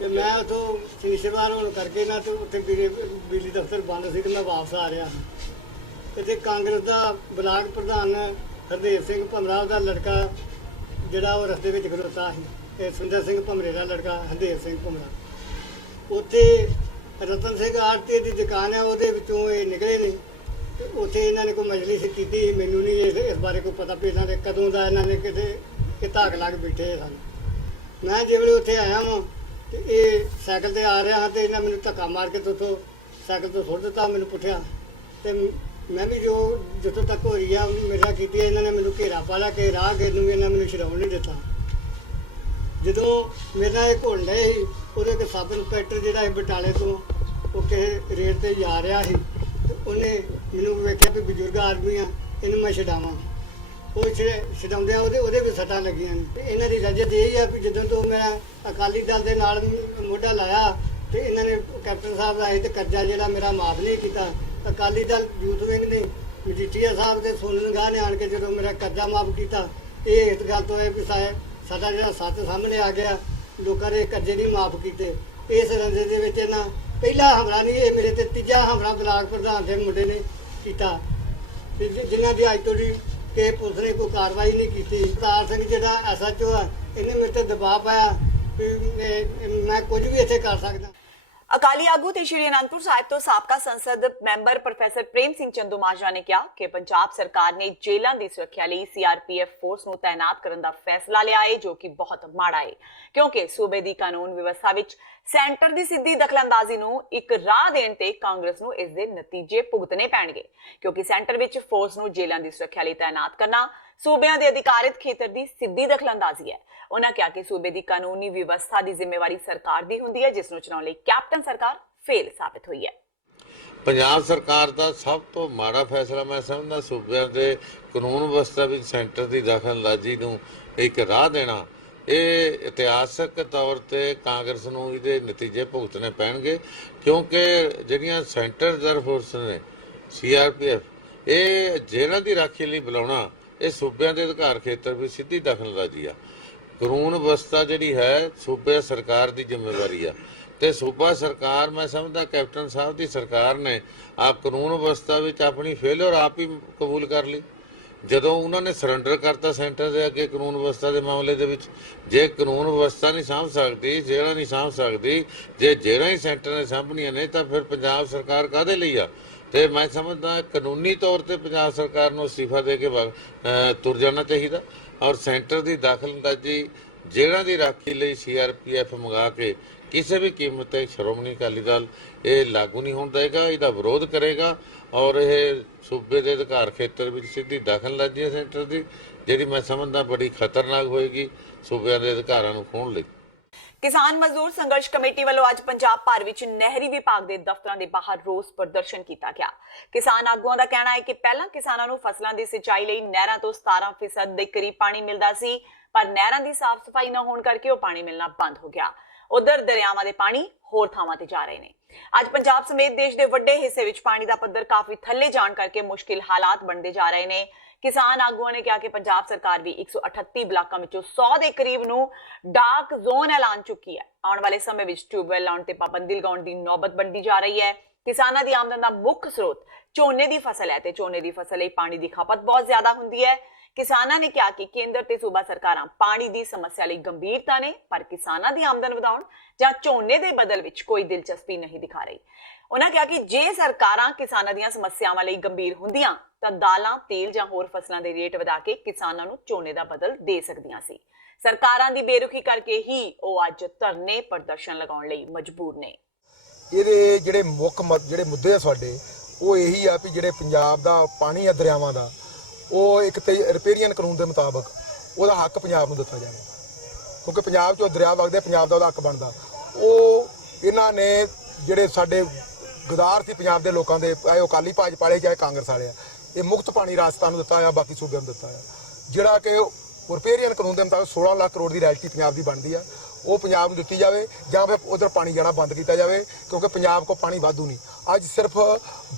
ਤੇ ਮੈਂ ਉਥੋਂ ਸ਼ਨੀਵਾਰ ਹੋਣ ਕਰਕੇ ਨਾ ਤੇ ਉੱਥੇ ਬਿਜਲੀ ਦਫ਼ਤਰ ਬੰਦ ਸੀ ਤੇ ਮੈਂ ਵਾਪਸ ਆ ਰਿਹਾ ਤੇ ਕਾਂਗਰਸ ਦਾ ਬਲਾਕ ਪ੍ਰਧਾਨ ਹਰਦੇਵ ਸਿੰਘ ਭਮਰਾ ਦਾ ਲੜਕਾ ਜਿਹੜਾ ਉਹ ਰਸਤੇ ਵਿੱਚ ਖਲੋਤਾ ਸੀ ਤੇ ਸੁੰਦਰ ਸਿੰਘ ਭਮਰੇ ਦਾ ਲੜਕਾ ਹਰਦੇਵ ਸਿੰਘ ਭਮਰਾ ਉੱਥੇ ਰਤਨ ਸਿੰਘ ਆਰਤੀ ਦੀ ਦੁਕਾਨ ਹੈ ਉਹਦੇ ਵਿੱਚੋਂ ਇਹ ਨਿਕਲੇ ਨੇ ਤੇ ਉੱਥੇ ਇਹਨਾਂ ਨੇ ਕੋਈ ਮਜਲਿਸ ਕੀਤੀ। ਮੈਨੂੰ ਨਹੀਂ ਇਸ ਬਾਰੇ ਕੋਈ ਪਤਾ ਵੀ ਇਹਨਾਂ ਦੇ ਕਦੋਂ ਦਾ ਇਹਨਾਂ ਨੇ ਕਿ ਧਾਕ ਲੱਗ ਬੈਠੇ ਸਨ। ਮੈਂ ਜਿਵੇਂ ਉੱਥੇ ਆਇਆ ਵਾਂ ਤੇ ਇਹ ਸਾਈਕਲ ਤੇ ਆ ਰਿਹਾ ਹਾਂ ਤੇ ਇਹਨਾਂ ਮੈਨੂੰ ਧੱਕਾ ਮਾਰ ਕੇ ਉੱਥੋਂ ਸਾਈਕਲ ਤੋਂ ਸੁੱਟ ਦਿੱਤਾ, ਮੈਨੂੰ ਪੁੱਠਿਆ ਤੇ ਮੈਂ ਵੀ ਜੋ ਜਿੱਥੋਂ ਤੱਕ ਹੋ ਰਹੀ ਆ ਮੇਰਾ ਕੀਤੀ ਇਹਨਾਂ ਨੇ ਮੈਨੂੰ ਘੇਰਾ ਪਾ ਲਿਆ ਕਿ ਰਾਹਗੀਰ ਨੂੰ ਵੀ ਇਹਨਾਂ ਮੈਨੂੰ ਛਡਾਉਣ ਨਹੀਂ ਦਿੱਤਾ। ਜਦੋਂ ਮੇਰੇ ਨਾਲ ਇਹ ਘੁਲ ਰਹੇ ਸੀ ਉਹਦੇ ਇੱਕ ਸਬ ਇੰਸਪੈਕਟਰ ਜਿਹੜਾ ਸੀ ਬਟਾਲੇ ਤੋਂ ਉਹ ਕਿਸੇ ਰੇਟ ਤੇ ਜਾ ਰਿਹਾ ਸੀ ਤੇ ਉਹਨੇ ਮੈਨੂੰ ਵੇਖਿਆ ਵੀ ਬਜ਼ੁਰਗ ਆਦਮੀ ਆ ਇਹਨੂੰ ਮੈਂ ਛਡਾਵਾਂ। ਉਹ ਛਡਾਉਂਦੇ ਆ ਉਹਦੇ ਵੀ ਸੱਟਾਂ ਲੱਗੀਆਂ ਨੇ ਤੇ ਇਹਨਾਂ ਦੀ ਰਜਤ ਇਹ ਆ ਵੀ ਜਦੋਂ ਤੋਂ ਮੈਂ ਅਕਾਲੀ ਦਲ ਦੇ ਨਾਲ ਮੋਢਾ ਲਾਇਆ ਤੇ ਇਹਨਾਂ ਨੇ ਕੈਪਟਨ ਸਾਹਿਬ ਆਏ ਤੇ ਕਰਜ਼ਾ ਜਿਹੜਾ ਮੇਰਾ ਮਾਫ ਨਹੀਂ ਕੀਤਾ। ਅਕਾਲੀ ਦਲ ਯੂਥ ਵਿੰਗ ਨੇ ਮਜੀਠੀਆ ਸਾਹਿਬ ਦੇ ਸੋਨੂ ਨਿਗਾਹ ਨੇ ਆਣ ਕੇ ਜਦੋਂ ਮੇਰਾ ਕਰਜ਼ਾ ਮਾਫ ਕੀਤਾ। ਇਹ ਇਸ ਗੱਲ ਤੋਂ ਹੈ ਵੀ ਸਾਡਾ ਜਿਹੜਾ ਸੱਚ ਸਾਹਮਣੇ ਆ ਗਿਆ, ਲੋਕਾਂ ਦੇ ਕਰਜ਼ੇ ਨਹੀਂ ਮਾਫ ਕੀਤੇ। ਇਸ ਰੰਜੇ ਦੇ ਵਿੱਚ ਇਹਨਾਂ ਪਹਿਲਾ ਹਮਲਾ ਨਹੀਂ, ਇਹ ਮੇਰੇ ਤੇ ਤੀਜਾ ਹਮਲਾ ਬਲਾਕ ਪ੍ਰਧਾਨ ਦੇ ਮੁੰਡੇ ਨੇ ਕੀਤਾ ਜਿਨ੍ਹਾਂ ਦੀ ਅੱਜ ਤੋਂ ਕਿ ਪੁਲਿਸ ਨੇ ਕੋਈ ਕਾਰਵਾਈ ਨਹੀਂ ਕੀਤੀ। ਤਾਰ ਸਿੰਘ ਜਿਹੜਾ ਐਸਐਚਓ ਆ ਇਹਨੇ ਮੇਰੇ ਤੇ ਦਬਾਅ ਪਾਇਆ ਵੀ ਮੈਂ ਕੁਝ ਵੀ ਇੱਥੇ ਕਰ ਸਕਦਾ। ਅਕਾਲੀ ਆਗੂ ਤੇ ਸ਼੍ਰੀ ਅਨੰਦਪੁਰ ਸਾਹਿਬ ਤੋਂ ਸਾਬਕਾ ਸੰਸਦ ਮੈਂਬਰ ਪ੍ਰੋਫੈਸਰ ਪ੍ਰੇਮ ਸਿੰਘ ਚੰਦੂਮਾਜਰਾ ਨੇ ਕਿਹਾ ਕਿ ਪੰਜਾਬ ਸਰਕਾਰ ਨੇ ਜੇਲ੍ਹਾਂ ਦੀ ਸੁਰੱਖਿਆ ਲਈ ਸੀਆਰਪੀਐਫ ਫੋਰਸ ਨੂੰ ਤਾਇਨਾਤ ਕਰਨ ਦਾ ਫੈਸਲਾ ਲਿਆ ਹੈ, ਜੋ ਕਿ ਬਹੁਤ ਮਾੜਾ ਹੈ ਕਿਉਂਕਿ ਸੂਬੇ ਦੀ ਕਾਨੂੰਨ ਵਿਵਸਥਾ ਵਿੱਚ ਸੈਂਟਰ ਦੀ ਸਿੱਧੀ ਦਖਲਅੰਦਾਜ਼ੀ ਨੂੰ ਇੱਕ ਰਾਹ ਦੇਣ ਤੇ ਕਾਂਗਰਸ ਨੂੰ ਇਸ ਦੇ ਨਤੀਜੇ ਭੁਗਤਣੇ ਪੈਣਗੇ ਕਿਉਂਕਿ ਸੈਂਟਰ ਵਿੱਚ ਫੋਰਸ ਨੂੰ ਜੇਲ੍ਹਾਂ ਦੀ ਸੁਰੱਖਿਆ ਲਈ ਤਾਇਨਾਤ ਕਰਨਾ ਸੂਬਿਆਂ ਦੇ ਅਧਿਕਾਰਿਤ ਖੇਤਰ ਦੀ ਸਿੱਧੀ ਦਖਲਅੰਦਾਜ਼ੀ ਹੈ। ਉਹਨਾਂ ਕਿਹਾ ਕਿ ਸੂਬੇ ਦੀ ਕਾਨੂੰਨੀ ਵਿਵਸਥਾ ਦੀ ਜ਼ਿੰਮੇਵਾਰੀ ਸਰਕਾਰ ਦੀ ਹੁੰਦੀ ਹੈ, ਜਿਸ ਨੂੰ ਚਲਾਉਣ ਲਈ ਕੈਪਟਨ ਸਰਕਾਰ ਫੇਲ ਸਾਬਿਤ ਹੋਈ ਹੈ। ਪੰਜਾਬ ਸਰਕਾਰ ਦਾ ਸਭ ਤੋਂ ਮਾੜਾ ਫੈਸਲਾ ਮੈਂ ਸਮਝਦਾ ਸੂਬਿਆਂ ਦੇ ਕਾਨੂੰਨ ਵਿਵਸਥਾ ਵਿੱਚ ਸੈਂਟਰ ਦੀ ਦਖਲਅੰਦਾਜ਼ੀ ਨੂੰ ਇੱਕ ਰਾਹ ਦੇਣਾ। ਇਹ ਇਤਿਹਾਸਕ ਤੌਰ ਤੇ ਕਾਂਗਰਸ ਨੂੰ ਇਹਦੇ ਨਤੀਜੇ ਭੁਗਤਣੇ ਪੈਣਗੇ ਕਿਉਂਕਿ ਜਿਹੜੀਆਂ ਸੈਂਟਰ ਰਿਜ਼ਰਵ ਫੋਰਸ ਨੇ ਸੀਆਰਪੀਐਫ ਇਹ ਜੇਲ੍ਹਾਂ ਦੀ ਰਾਖੀ ਲਈ ਬੁਲਾਉਣਾ ਇਹ ਸੂਬਿਆਂ ਦੇ ਅਧਿਕਾਰ ਖੇਤਰ ਵਿੱਚ ਸਿੱਧੀ ਦਖਲਅੰਦਾਜ਼ੀ ਆ। ਕਾਨੂੰਨ ਵਿਵਸਥਾ ਜਿਹੜੀ ਹੈ ਸੂਬੇ ਸਰਕਾਰ ਦੀ ਜ਼ਿੰਮੇਵਾਰੀ ਆ ਤੇ ਸੂਬਾ ਸਰਕਾਰ ਮੈਂ ਸਮਝਦਾ ਕੈਪਟਨ ਸਾਹਿਬ ਦੀ ਸਰਕਾਰ ਨੇ ਆਪ ਕਾਨੂੰਨ ਵਿਵਸਥਾ ਵਿੱਚ ਆਪਣੀ ਫੇਲਿਅਰ ਆਪ ਹੀ ਕਬੂਲ ਕਰ ਲਈ ਜਦੋਂ ਉਹਨਾਂ ਨੇ ਸਰੈਂਡਰ ਕਰਤਾ ਸੈਂਟਰ ਦੇ ਅੱਗੇ ਕਾਨੂੰਨ ਵਿਵਸਥਾ ਦੇ ਮਾਮਲੇ ਦੇ ਵਿੱਚ। ਜੇ ਕਾਨੂੰਨ ਵਿਵਸਥਾ ਨਹੀਂ ਸਾਂਭ ਸਕਦੀ, ਜੇਲ੍ਹਾਂ ਨਹੀਂ ਸਾਂਭ ਸਕਦੀ, ਜੇ ਜੇਲ੍ਹਾਂ ਹੀ ਸੈਂਟਰ ਨੇ ਸਾਂਭਣੀਆਂ ਨੇ ਤਾਂ ਫਿਰ ਪੰਜਾਬ ਸਰਕਾਰ ਕਾਹਦੇ ਲਈ ਆ। ਤੇ ਮੈਂ ਸਮਝਦਾ ਕਾਨੂੰਨੀ ਤੌਰ ਤੇ ਪੰਜਾਬ ਸਰਕਾਰ ਨੂੰ ਅਸਤੀਫਾ ਦੇ ਕੇ ਤੁਰ ਜਾਣਾ ਚਾਹੀਦਾ ਔਰ ਸੈਂਟਰ ਦੀ ਦਖਲਅੰਦਾਜ਼ੀ ਜੇਲ੍ਹਾਂ ਦੀ ਰਾਖੀ ਲਈ ਸੀਆਰਪੀਐਫ ਮੰਗਾ ਕੇ ਕਿਸੇ ਵੀ ਕੀਮਤ ਤੇ ਸ਼੍ਰੋਮਣੀ ਅਕਾਲੀ ਦਲ ਇਹ ਲਾਗੂ ਨਹੀਂ ਹੋਣ ਦੇਗਾ, ਇਹਦਾ ਵਿਰੋਧ ਕਰੇਗਾ ਔਰ ਇਹ ਸੂਬੇ ਦੇ ਅਧਿਕਾਰ ਖੇਤਰ ਵਿੱਚ ਸਿੱਧੀ ਦਖਲਅੰਦਾਜ਼ੀ ਹੈ ਸੈਂਟਰ ਦੀ, ਜਿਹੜੀ ਮੈਂ ਸਮਝਦਾ ਬੜੀ ਖਤਰਨਾਕ ਹੋਏਗੀ ਸੂਬਿਆਂ ਦੇ ਅਧਿਕਾਰਾਂ ਨੂੰ ਖੋਹਣ ਲਈ। ਕਿਸਾਨ ਮਜ਼ਦੂਰ ਸੰਘਰਸ਼ ਕਮੇਟੀ ਵੱਲੋਂ ਅੱਜ ਪੰਜਾਬ ਭਰ ਵਿੱਚ ਨਹਿਰੀ ਵਿਭਾਗ ਦੇ ਦਫ਼ਤਰਾਂ ਦੇ ਬਾਹਰ ਰੋਸ ਪ੍ਰਦਰਸ਼ਨ ਕੀਤਾ ਗਿਆ। ਕਿਸਾਨ ਆਗੂਆਂ ਦਾ ਕਹਿਣਾ ਹੈ ਕਿ ਪਹਿਲਾਂ ਕਿਸਾਨਾਂ ਨੂੰ ਫਸਲਾਂ ਦੀ ਸਿੰਚਾਈ ਲਈ ਨਹਿਰਾਂ ਤੋਂ 17% ਦੇ ਕਰੀਬ ਪਾਣੀ ਮਿਲਦਾ ਸੀ, ਪਰ ਨਹਿਰਾਂ ਦੀ ਸਾਫ਼ ਸਫਾਈ ਨਾ ਹੋਣ ਕਰਕੇ ਉਹ ਪਾਣੀ ਮਿਲਣਾ ਬੰਦ ਹੋ ਗਿਆ। ਉਧਰ ਦਰਿਆਵਾਂ ਦੇ ਪਾਣੀ ਹੋਰ ਥਾਵਾਂ ਤੇ ਜਾ ਰਹੇ ਨੇ। ਅੱਜ ਪੰਜਾਬ ਸਮੇਤ ਦੇਸ਼ ਦੇ ਵੱਡੇ ਹਿੱਸੇ ਵਿੱਚ ਪਾਣੀ ਦਾ ਪੱਧਰ ਕਾਫੀ ਥੱਲੇ ਜਾਣ ਕਰਕੇ ਮੁਸ਼ਕਿਲ ਹਾਲਾਤ ਬਣਦੇ ਜਾ ਰਹੇ ਨੇ। ਕਿਸਾਨ ਆਗੂਆਂ ਨੇ ਕਿਹਾ ਕਿ ਪੰਜਾਬ ਸਰਕਾਰ ਵੀ 138 ਬਲਾਕਾਂ ਵਿੱਚੋਂ 100 ਦੇ ਕਰੀਬ ਨੂੰ ਡਾਰਕ ਜ਼ੋਨ ਐਲਾਨ ਚੁੱਕੀ ਹੈ। ਆਉਣ ਵਾਲੇ ਸਮੇਂ ਵਿੱਚ ਟਿਊਬਵੈਲ ਲਾਉਣ ਤੇ ਪਾਬੰਦੀ ਲਗਾਉਣ ਦੀ ਨੌਬਤ ਬਣਦੀ ਜਾ ਰਹੀ ਹੈ। ਕਿਸਾਨਾਂ ਦੀ ਆਮਦਨ ਦਾ ਮੁੱਖ ਸਰੋਤ ਝੋਨੇ ਦੀ ਫਸਲ ਹੈ ਤੇ ਝੋਨੇ ਦੀ ਫਸਲ ਲਈ ਪਾਣੀ ਦੀ ਖਪਤ ਬਹੁਤ ਜ਼ਿਆਦਾ ਹੁੰਦੀ ਹੈ। ਕਿਸਾਨਾਂ ਨੇ ਕਿਹਾ ਕਿ ਕੇਂਦਰ ਤੇ ਸੂਬਾ ਸਰਕਾਰਾਂ ਪਾਣੀ ਦੀ ਸਮੱਸਿਆ ਲਈ ਗੰਭੀਰਤਾ ਨੇ, ਪਰ ਕਿਸਾਨਾਂ ਦੀ ਆਮਦਨ ਵਧਾਉਣ ਜਾਂ ਝੋਨੇ ਦੇ ਬਦਲ ਵਿੱਚ ਕੋਈ ਦਿਲਚਸਪੀ ਨਹੀਂ ਦਿਖਾ ਰਹੀ। ਉਹਨਾਂ ਕਿਹਾ ਕਿ ਜੇ ਸਰਕਾਰਾਂ ਕਿਸਾਨਾਂ ਦੀਆਂ ਸਮੱਸਿਆਵਾਂ ਲਈ ਗੰਭੀਰ ਹੁੰਦੀਆਂ ਤਾਂ ਦਾਲਾਂ, ਤੇਲ ਜਾਂ ਹੋਰ ਫਸਲਾਂ ਦੇ ਰੇਟ ਵਧਾ ਕੇ ਕਿਸਾਨਾਂ ਨੂੰ ਝੋਨੇ ਦਾ ਬਦਲ ਦੇ ਸਕਦੀਆਂ ਸੀ। ਸਰਕਾਰਾਂ ਦੀ ਬੇਰੁਖੀ ਕਰਕੇ ਹੀ ਉਹ ਅੱਜ ਧਰਨੇ ਪ੍ਰਦਰਸ਼ਨ ਲਗਾਉਣ ਲਈ ਮਜਬੂਰ ਨੇ। ਇਹਦੇ ਜਿਹੜੇ ਮੁੱਖ ਜਿਹੜੇ ਮੁੱਦੇ ਆ ਸਾਡੇ, ਉਹ ਇਹੀ ਆ ਵੀ ਜਿਹੜੇ ਪੰਜਾਬ ਦਾ ਪਾਣੀ ਆ ਦਰਿਆਵਾਂ ਦਾ, ਉਹ ਇੱਕ ਤੇ ਰਿਪੇਰੀਅਨ ਕਾਨੂੰਨ ਦੇ ਮੁਤਾਬਕ ਉਹਦਾ ਹੱਕ ਪੰਜਾਬ ਨੂੰ ਦਿੱਤਾ ਜਾਵੇ, ਕਿਉਂਕਿ ਪੰਜਾਬ 'ਚੋਂ ਦਰਿਆ ਵਗਦੇ, ਪੰਜਾਬ ਦਾ ਉਹਦਾ ਹੱਕ ਬਣਦਾ। ਉਹ ਇਹਨਾਂ ਨੇ ਜਿਹੜੇ ਸਾਡੇ ਗਦਾਰ ਸੀ ਪੰਜਾਬ ਦੇ ਲੋਕਾਂ ਦੇ, ਚਾਹੇ ਉਹ ਅਕਾਲੀ ਭਾਜਪਾ ਵਾਲੇ ਚਾਹੇ ਕਾਂਗਰਸ ਵਾਲੇ ਆ, ਇਹ ਮੁਕਤ ਪਾਣੀ ਰਾਜਸਥਾਨ ਨੂੰ ਦਿੱਤਾ ਆ, ਬਾਕੀ ਸੂਬਿਆਂ ਨੂੰ ਦਿੱਤਾ ਆ। ਜਿਹੜਾ ਕਿ ਰਿਪੇਰੀਅਨ ਕਾਨੂੰਨ ਦੇ ਮੁਤਾਬਕ 16 ਲੱਖ ਕਰੋੜ ਦੀ ਰਾਇਲਟੀ ਪੰਜਾਬ ਦੀ ਬਣਦੀ ਆ, ਉਹ ਪੰਜਾਬ ਨੂੰ ਦਿੱਤੀ ਜਾਵੇ ਜਾਂ ਫਿਰ ਉਧਰ ਪਾਣੀ ਜਾਣਾ ਬੰਦ ਕੀਤਾ ਜਾਵੇ, ਕਿਉਂਕਿ ਪੰਜਾਬ ਕੋਲ ਪਾਣੀ ਵਾਧੂ ਨਹੀਂ। ਅੱਜ ਸਿਰਫ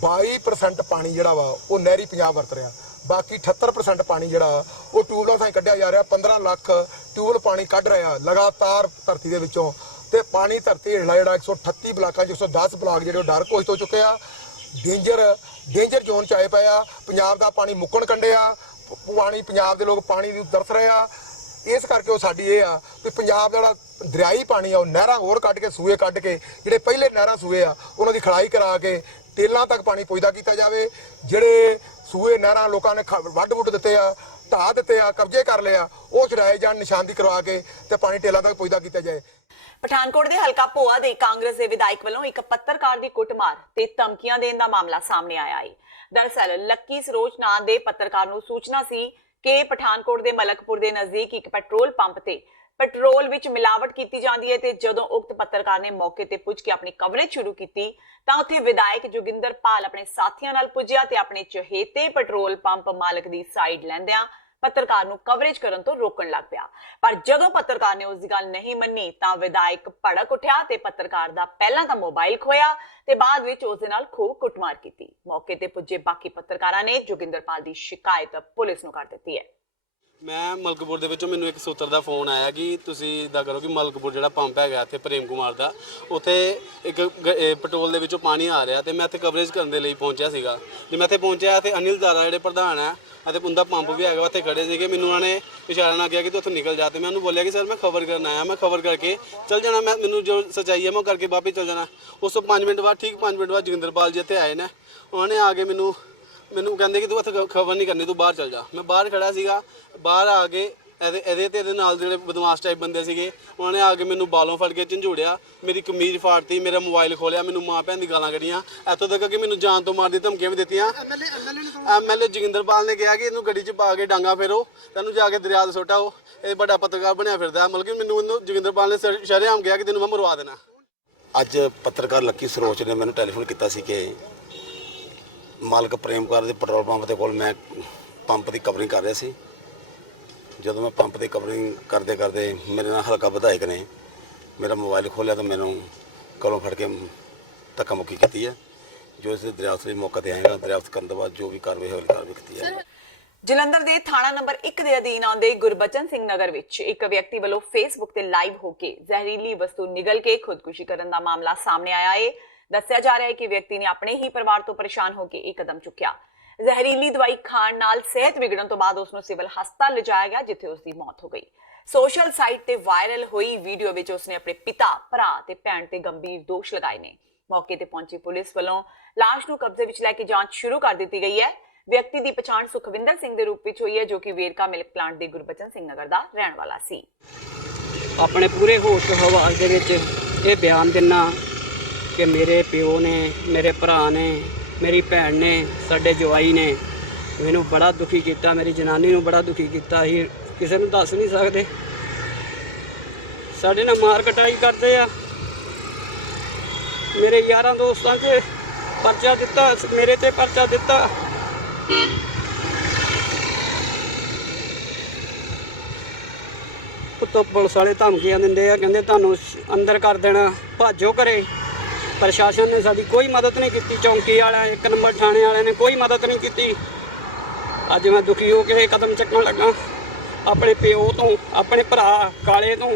22% ਪਾਣੀ ਜਿਹੜਾ ਵਾ ਉਹ ਨਹਿਰੀ ਪੰਜਾਬ ਵਰਤ ਰਿਹਾ, ਬਾਕੀ 78% ਪਾਣੀ ਜਿਹੜਾ ਉਹ ਟਿਊਬਵੈੱਲਾਂ ਤੋਂ ਕੱਢਿਆ ਜਾ ਰਿਹਾ। 15 ਲੱਖ ਟਿਊਬਵੈੱਲ ਪਾਣੀ ਕੱਢ ਰਿਹਾ ਲਗਾਤਾਰ ਧਰਤੀ ਦੇ ਵਿੱਚੋਂ, ਤੇ ਪਾਣੀ ਧਰਤੀ ਹੇਠਲਾ ਜਿਹੜਾ 138 ਬਲਾਕਾਂ 'ਚ 110 ਬਲਾਕ ਜਿਹੜੇ ਉਹ ਡਾਰਕ ਘੋਸ਼ਿਤ ਹੋ ਚੁੱਕੇ ਆ, ਡੇਂਜਰ ਜ਼ੋਨ 'ਚ ਆਏ ਪਏ ਆ। ਪੰਜਾਬ ਦਾ ਪਾਣੀ ਮੁੱਕਣ ਕੰਡੇ ਆ, ਪਾਣੀ ਪੰਜਾਬ ਦੇ ਲੋਕ ਪਾਣੀ ਦੀ ਤਰਸ ਰਹੇ ਆ। ਇਸ ਕਰਕੇ ਉਹ ਸਾਡੀ ਇਹ ਆ ਵੀ ਪੰਜਾਬ ਦਾ ਜਿਹੜਾ ਦਰਿਆਈ ਪਾਣੀ ਆ ਉਹ ਨਹਿਰਾਂ ਹੋਰ ਕੱਢ ਕੇ, ਸੂਏ ਕੱਢ ਕੇ, ਜਿਹੜੇ ਪਹਿਲੇ ਨਹਿਰਾਂ ਸੂਏ ਆ ਉਹਨਾਂ ਦੀ ਖੜਾਈ ਕਰਾ ਕੇ ਟੇਲਾਂ ਤੱਕ ਪਾਣੀ ਪੁੱਜਦਾ ਕੀਤਾ ਜਾਵੇ। ਜਿਹੜੇ ਸੂਏ ਨਹਿਰਾਂ ਲੋਕਾਂ ਨੇ ਵੱਢ ਵੁੱਢ ਦਿੱਤੇ ਆ, ਢਾਹ ਦਿੱਤੇ ਆ, ਕਬਜ਼ੇ ਕਰ ਲਿਆ, ਉਹ ਛਡਾਏ ਜਾਣ, ਨਿਸ਼ਾਨਦੀ ਕਰਵਾ ਕੇ ਤੇ ਪਾਣੀ ਟੇਲਾਂ ਤੱਕ ਪੁੱਜਦਾ ਕੀਤਾ ਜਾਏ। ਪਠਾਨਕੋਟ ਦੇ ਹਲਕਾ ਭੋਆ ਦੇ ਕਾਂਗਰਸ ਦੇ ਵਿਧਾਇਕ ਵੱਲੋਂ ਇੱਕ ਪੱਤਰਕਾਰ ਦੀ ਕੁੱਟਮਾਰ ਤੇ ਧਮਕੀਆਂ ਦੇਣ ਦਾ ਮਾਮਲਾ ਸਾਹਮਣੇ ਆਇਆ ਹੈ। ਦਰਅਸਲ ਲੱਕੀ ਸਰੋਜ ਨਾਂ ਦੇ ਪੱਤਰਕਾਰ ਨੂੰ ਸੂਚਨਾ ਸੀ ਕਿ ਪਠਾਨਕੋਟ ਦੇ ਮਲਕਪੁਰ ਦੇ ਨਜ਼ਦੀਕ ਇੱਕ ਪੈਟਰੋਲ ਪੰਪ ਤੇ ਪੈਟਰੋਲ ਵਿੱਚ ਮਿਲਾਵਟ ਕੀਤੀ ਜਾਂਦੀ ਹੈ ਤੇ ਜਦੋਂ ਉਕਤ ਪੱਤਰਕਾਰ ਨੇ ਮੌਕੇ ਤੇ ਪੁੱਜ ਕੇ ਆਪਣੀ ਕਵਰੇਜ ਸ਼ੁਰੂ ਕੀਤੀ ਤਾਂ ਉੱਥੇ ਵਿਧਾਇਕ ਜੋਗਿੰਦਰ ਪਾਲ ਆਪਣੇ ਸਾਥੀਆਂ ਨਾਲ ਪੁੱਜਿਆ ਤੇ ਆਪਣੇ ਚਹੇਤੇ ਪੈਟਰੋਲ ਪੰਪ ਮਾਲਕ ਦੀ ਸਾਈਡ ਲੈਂਦਿਆਂ ਪੱਤਰਕਾਰ ਨੂੰ ਕਵਰੇਜ ਕਰਨ ਤੋਂ ਰੋਕਣ ਲੱਗ ਪਿਆ। ਪਰ ਜਦੋਂ ਪੱਤਰਕਾਰ ਨੇ ਉਸ ਦੀ ਗੱਲ ਨਹੀਂ ਮੰਨੀ ਤਾਂ ਵਿਧਾਇਕ ਭੜਕ ਉੱਠਿਆ ਤੇ ਪੱਤਰਕਾਰ ਦਾ ਪਹਿਲਾਂ ਤਾਂ ਮੋਬਾਈਲ ਖੋਇਆ ਤੇ ਬਾਅਦ ਵਿੱਚ ਉਸ ਦੇ ਨਾਲ ਖੂਬ ਕੁੱਟਮਾਰ ਕੀਤੀ। ਮੌਕੇ ਤੇ ਪੁੱਜੇ ਬਾਕੀ ਪੱਤਰਕਾਰਾਂ ਨੇ ਜੋਗਿੰਦਰਪਾਲ ਦੀ ਸ਼ਿਕਾਇਤ ਪੁਲਿਸ ਨੂੰ ਕਰ ਦਿੱਤੀ ਹੈ। ਮੈਂ ਮਲਕਪੁਰ ਦੇ ਵਿੱਚੋਂ ਮੈਨੂੰ ਇੱਕ ਸੂਤਰ ਦਾ ਫੋਨ ਆਇਆ ਕਿ ਤੁਸੀਂ ਇਦਾਂ ਕਰੋ ਕਿ ਮਲਕਪੁਰ ਜਿਹੜਾ ਪੰਪ ਹੈਗਾ ਇੱਥੇ ਪ੍ਰੇਮ ਕੁਮਾਰ ਦਾ, ਉੱਥੇ ਇੱਕ ਪੈਟਰੋਲ ਦੇ ਵਿੱਚੋਂ ਪਾਣੀ ਆ ਰਿਹਾ ਤੇ ਮੈਂ ਇੱਥੇ ਕਵਰੇਜ ਕਰਨ ਦੇ ਲਈ ਪਹੁੰਚਿਆ ਸੀਗਾ। ਜੇ ਮੈਂ ਇੱਥੇ ਪਹੁੰਚਿਆ ਤੇ ਅਨਿਲ ਦਾਰਾ ਜਿਹੜੇ ਪ੍ਰਧਾਨ ਹੈ ਅਤੇ ਉਹਦਾ ਪੰਪ ਵੀ ਹੈਗਾ ਉੱਥੇ ਖੜੇ ਸੀਗੇ। ਮੈਨੂੰ ਉਹਨਾਂ ਨੇ ਇਸ਼ਾਰਾ ਨਾਲ ਕਿਹਾ ਕਿ ਤੂੰ ਉੱਥੋਂ ਨਿਕਲ ਜਾ, ਤੇ ਮੈਂ ਉਹਨੂੰ ਬੋਲਿਆ ਕਿ ਸਰ ਮੈਂ ਖਬਰ ਕਰਨ ਆਇਆ, ਮੈਂ ਖਬਰ ਕਰਕੇ ਚੱਲ ਜਾਣਾ, ਮੈਨੂੰ ਜੋ ਸੱਚਾਈ ਹੈ ਮੈਂ ਕਰਕੇ ਵਾਪਸ ਚੱਲ ਜਾਣਾ। ਉਸ ਤੋਂ 5 ਮਿੰਟ ਬਾਅਦ, ਠੀਕ 5 ਮਿੰਟ ਬਾਅਦ ਜੋਗਿੰਦਰਪਾਲ ਜੀ ਇੱਥੇ ਆਏ ਨੇ। ਉਹਨਾਂ ਨੇ ਆ ਕੇ ਮੈਨੂੰ ਕਹਿੰਦੇ ਕਿ ਤੂੰ ਇੱਥੇ ਖਬਰ ਨਹੀਂ ਕਰਨੀ, ਤੂੰ ਬਾਹਰ ਚੱਲ ਜਾ। ਮੈਂ ਬਾਹਰ ਖੜਾ ਸੀਗਾ, ਬਾਹਰ ਆ ਕੇ ਇਹਦੇ ਨਾਲ ਜਿਹੜੇ ਬਦਮਾਸ਼ ਟਾਈਪ ਬੰਦੇ ਸੀਗੇ ਉਹਨਾਂ ਨੇ ਆ ਕੇ ਮੈਨੂੰ ਬਾਲੋਂ ਫੜ ਕੇ ਝੰਜੋੜਿਆ, ਮੇਰੀ ਕਮੀਜ਼ ਫਾੜਤੀ, ਮੇਰਾ ਮੋਬਾਈਲ ਖੋਲਿਆ, ਮੈਨੂੰ ਮਾਂ ਭੈਣ ਦੀ ਗਾਲਾਂ ਕੱਢੀਆਂ, ਇੱਥੋਂ ਤੱਕ ਕਿ ਮੈਨੂੰ ਜਾਨ ਤੋਂ ਮਾਰ ਦੀ ਧਮਕੀਆਂ ਵੀ ਦਿੱਤੀਆਂ। ਐਮਐਲਏ ਜੋਗਿੰਦਰਪਾਲ ਨੇ ਕਿਹਾ ਕਿ ਇਹਨੂੰ ਗੱਡੀ 'ਚ ਪਾ ਕੇ ਡਾਂਗਾ ਫੇਰੋ, ਤੈਨੂੰ ਜਾ ਕੇ ਦਰਿਆ 'ਤੇ ਸੁੱਟਾਓ, ਇਹ ਵੱਡਾ ਪੱਤਰਕਾਰ ਬਣਿਆ ਫਿਰਦਾ। ਮਤਲਬ ਕਿ ਮੈਨੂੰ ਜੋਗਿੰਦਰਪਾਲ ਨੇ ਸ਼ਰੇਆਮ ਕਿਹਾ ਕਿ ਤੈਨੂੰ ਮੈਂ ਮਰਵਾ ਦੇਣਾ। ਅੱਜ ਪੱਤਰਕਾਰ ਲੱਕੀ ਸਰੋਜ ਨੇ ਮੈਨੂੰ ਟੈਲੀਫੋਨ ਕੀਤਾ ਸੀ ਕਿ ਮਾਲਕ ਪ੍ਰੇਮ ਕੁਮਾਰ ਦੇ ਪੈਟਰੋਲ ਪੰਪ ਦੇ ਕੋਲ ਮੈਂ ਪੰਪ ਦੀ ਕਵਰਿੰਗ ਕਰ ਰਿਹਾ ਸੀ। ਜਦੋਂ ਮੈਂ ਪੰਪ ਦੀ ਕਵਰਿੰਗ ਕਰਦੇ ਮੇਰੇ ਨਾਲ ਹਲਕਾ ਵਿਧਾਇਕ ਨੇ ਮੇਰਾ ਮੋਬਾਈਲ ਖੋਲ੍ਹਿਆ ਤਾਂ ਮੈਨੂੰ ਕੋਲੋਂ ਫੜ ਕੇ ਧੱਕਾ ਮੁੱਕੀ ਕੀਤੀ ਹੈ। ਜੋ ਇਸ ਦੇ ਦਰਿਆਫਤ ਦੇ ਮੌਕੇ 'ਤੇ ਆਏਗਾ, ਦਰਿਆਫਤ ਕਰਨ ਤੋਂ ਬਾਅਦ ਜੋ ਵੀ ਕਾਰਵਾਈ ਹੋਵੇਗੀ ਕਾਰਵਾਈ ਕੀਤੀ ਹੈ। ਜਲੰਧਰ ਦੇ ਥਾਣਾ ਨੰਬਰ 1 ਦੇ ਅਧੀਨ ਆਉਂਦੇ ਗੁਰਬਚਨ ਸਿੰਘ ਨਗਰ ਵਿੱਚ ਇੱਕ ਵਿਅਕਤੀ ਵੱਲੋਂ ਫੇਸਬੁੱਕ ਤੇ ਲਾਈਵ ਹੋ ਕੇ ਜ਼ਹਿਰੀਲੀ ਵਸਤੂ ਨਿਗਲ ਕੇ ਖੁਦਕੁਸ਼ੀ ਕਰਨ ਦਾ ਮਾਮਲਾ ਸਾਹਮਣੇ ਆਇਆ ਹੈ। ਦੱਸਿਆ ਜਾ ਰਿਹਾ ਹੈ ਕਿ ਵਿਅਕਤੀ ਨੇ ਆਪਣੇ ਹੀ ਪਰਿਵਾਰ ਤੋਂ ਪਰੇਸ਼ਾਨ ਹੋ ਕੇ ਇਹ ਕਦਮ ਚੁੱਕਿਆ। ਜ਼ਹਿਰੀਲੀ ਦਵਾਈ ਖਾਣ ਨਾਲ ਸਿਹਤ ਵਿਗੜਨ ਤੋਂ ਬਾਅਦ ਉਸ ਨੂੰ ਸਿਵਲ ਹਸਪਤਾਲ ਲਿਜਾਇਆ ਗਿਆ, ਜਿੱਥੇ ਉਸ ਦੀ ਮੌਤ ਹੋ ਗਈ। ਸੋਸ਼ਲ ਸਾਈਟ ਤੇ ਵਾਇਰਲ ਹੋਈ ਵੀਡੀਓ ਵਿੱਚ ਉਸਨੇ ਆਪਣੇ ਪਿਤਾ, ਭਰਾ ਤੇ ਭੈਣ ਤੇ ਗੰਭੀਰ ਦੋਸ਼ ਲਗਾਏ ਨੇ। ਮੌਕੇ ਤੇ ਪਹੁੰਚੀ ਪੁਲਿਸ ਵੱਲੋਂ ਲਾਸ਼ ਨੂੰ ਕਬਜ਼ੇ ਵਿੱਚ ਲੈ ਕੇ ਜਾਂਚ ਸ਼ੁਰੂ ਕਰ ਦਿੱਤੀ ਗਈ ਹੈ। ਵਿਅਕਤੀ ਦੀ ਪਛਾਣ ਸੁਖਵਿੰਦਰ ਸਿੰਘ ਦੇ ਰੂਪ ਵਿੱਚ ਹੋਈ ਹੈ, ਜੋ ਕਿ ਵੇਰਕਾ ਮਿਲਕ ਪਲਾਂਟ ਦੇ ਗੁਰਬਚਨ ਸਿੰਘ ਨਗਰ ਦਾ ਰਹਿਣ ਵਾਲਾ ਸੀ। ਆਪਣੇ ਪੂਰੇ ਹੋਸ਼ ਹਵਾਸ ਦੇ ਵਿੱਚ ਇਹ ਬਿਆਨ ਦਿੰਦਾ ਕਿ ਮੇਰੇ ਪਿਓ ਨੇ, ਮੇਰੇ ਭਰਾ ਨੇ, ਮੇਰੀ ਭੈਣ ਨੇ, ਸਾਡੇ ਜਵਾਈ ਨੇ ਮੈਨੂੰ ਬੜਾ ਦੁਖੀ ਕੀਤਾ, ਮੇਰੀ ਜਨਾਨੀ ਨੂੰ ਬੜਾ ਦੁਖੀ ਕੀਤਾ। ਅਸੀਂ ਕਿਸੇ ਨੂੰ ਦੱਸ ਨਹੀਂ ਸਕਦੇ। ਸਾਡੇ ਨਾਲ ਮਾਰ ਕਟਾਈ ਕਰਦੇ ਆ। ਮੇਰੇ ਯਾਰਾਂ ਦੋਸਤਾਂ 'ਚ ਪਰਚਾ ਦਿੱਤਾ, ਮੇਰੇ ਤੇ ਪਰਚਾ ਦਿੱਤਾ। ਉੱਤੋਂ ਪੁਲਿਸ ਵਾਲੇ ਧਮਕੀਆਂ ਦਿੰਦੇ ਆ, ਕਹਿੰਦੇ ਤੁਹਾਨੂੰ ਅੰਦਰ ਕਰ ਦੇਣਾ, ਭਾਜੋ ਘਰੇ। ਪ੍ਰਸ਼ਾਸਨ ਨੇ ਸਾਡੀ ਕੋਈ ਮਦਦ ਨਹੀਂ ਕੀਤੀ। ਚੌਂਕੀ ਵਾਲਿਆਂ, 1 ਨੰਬਰ ਥਾਣੇ ਵਾਲਿਆਂ ਨੇ ਕੋਈ ਮਦਦ ਨਹੀਂ ਕੀਤੀ। ਅੱਜ ਮੈਂ ਦੁਖੀ ਹੋ ਕੇ ਇਹ ਕਦਮ ਚੱਕਣ ਲੱਗਾ। ਆਪਣੇ ਪਿਓ ਤੋਂ, ਆਪਣੇ ਭਰਾ ਕਾਲੇ ਤੋਂ,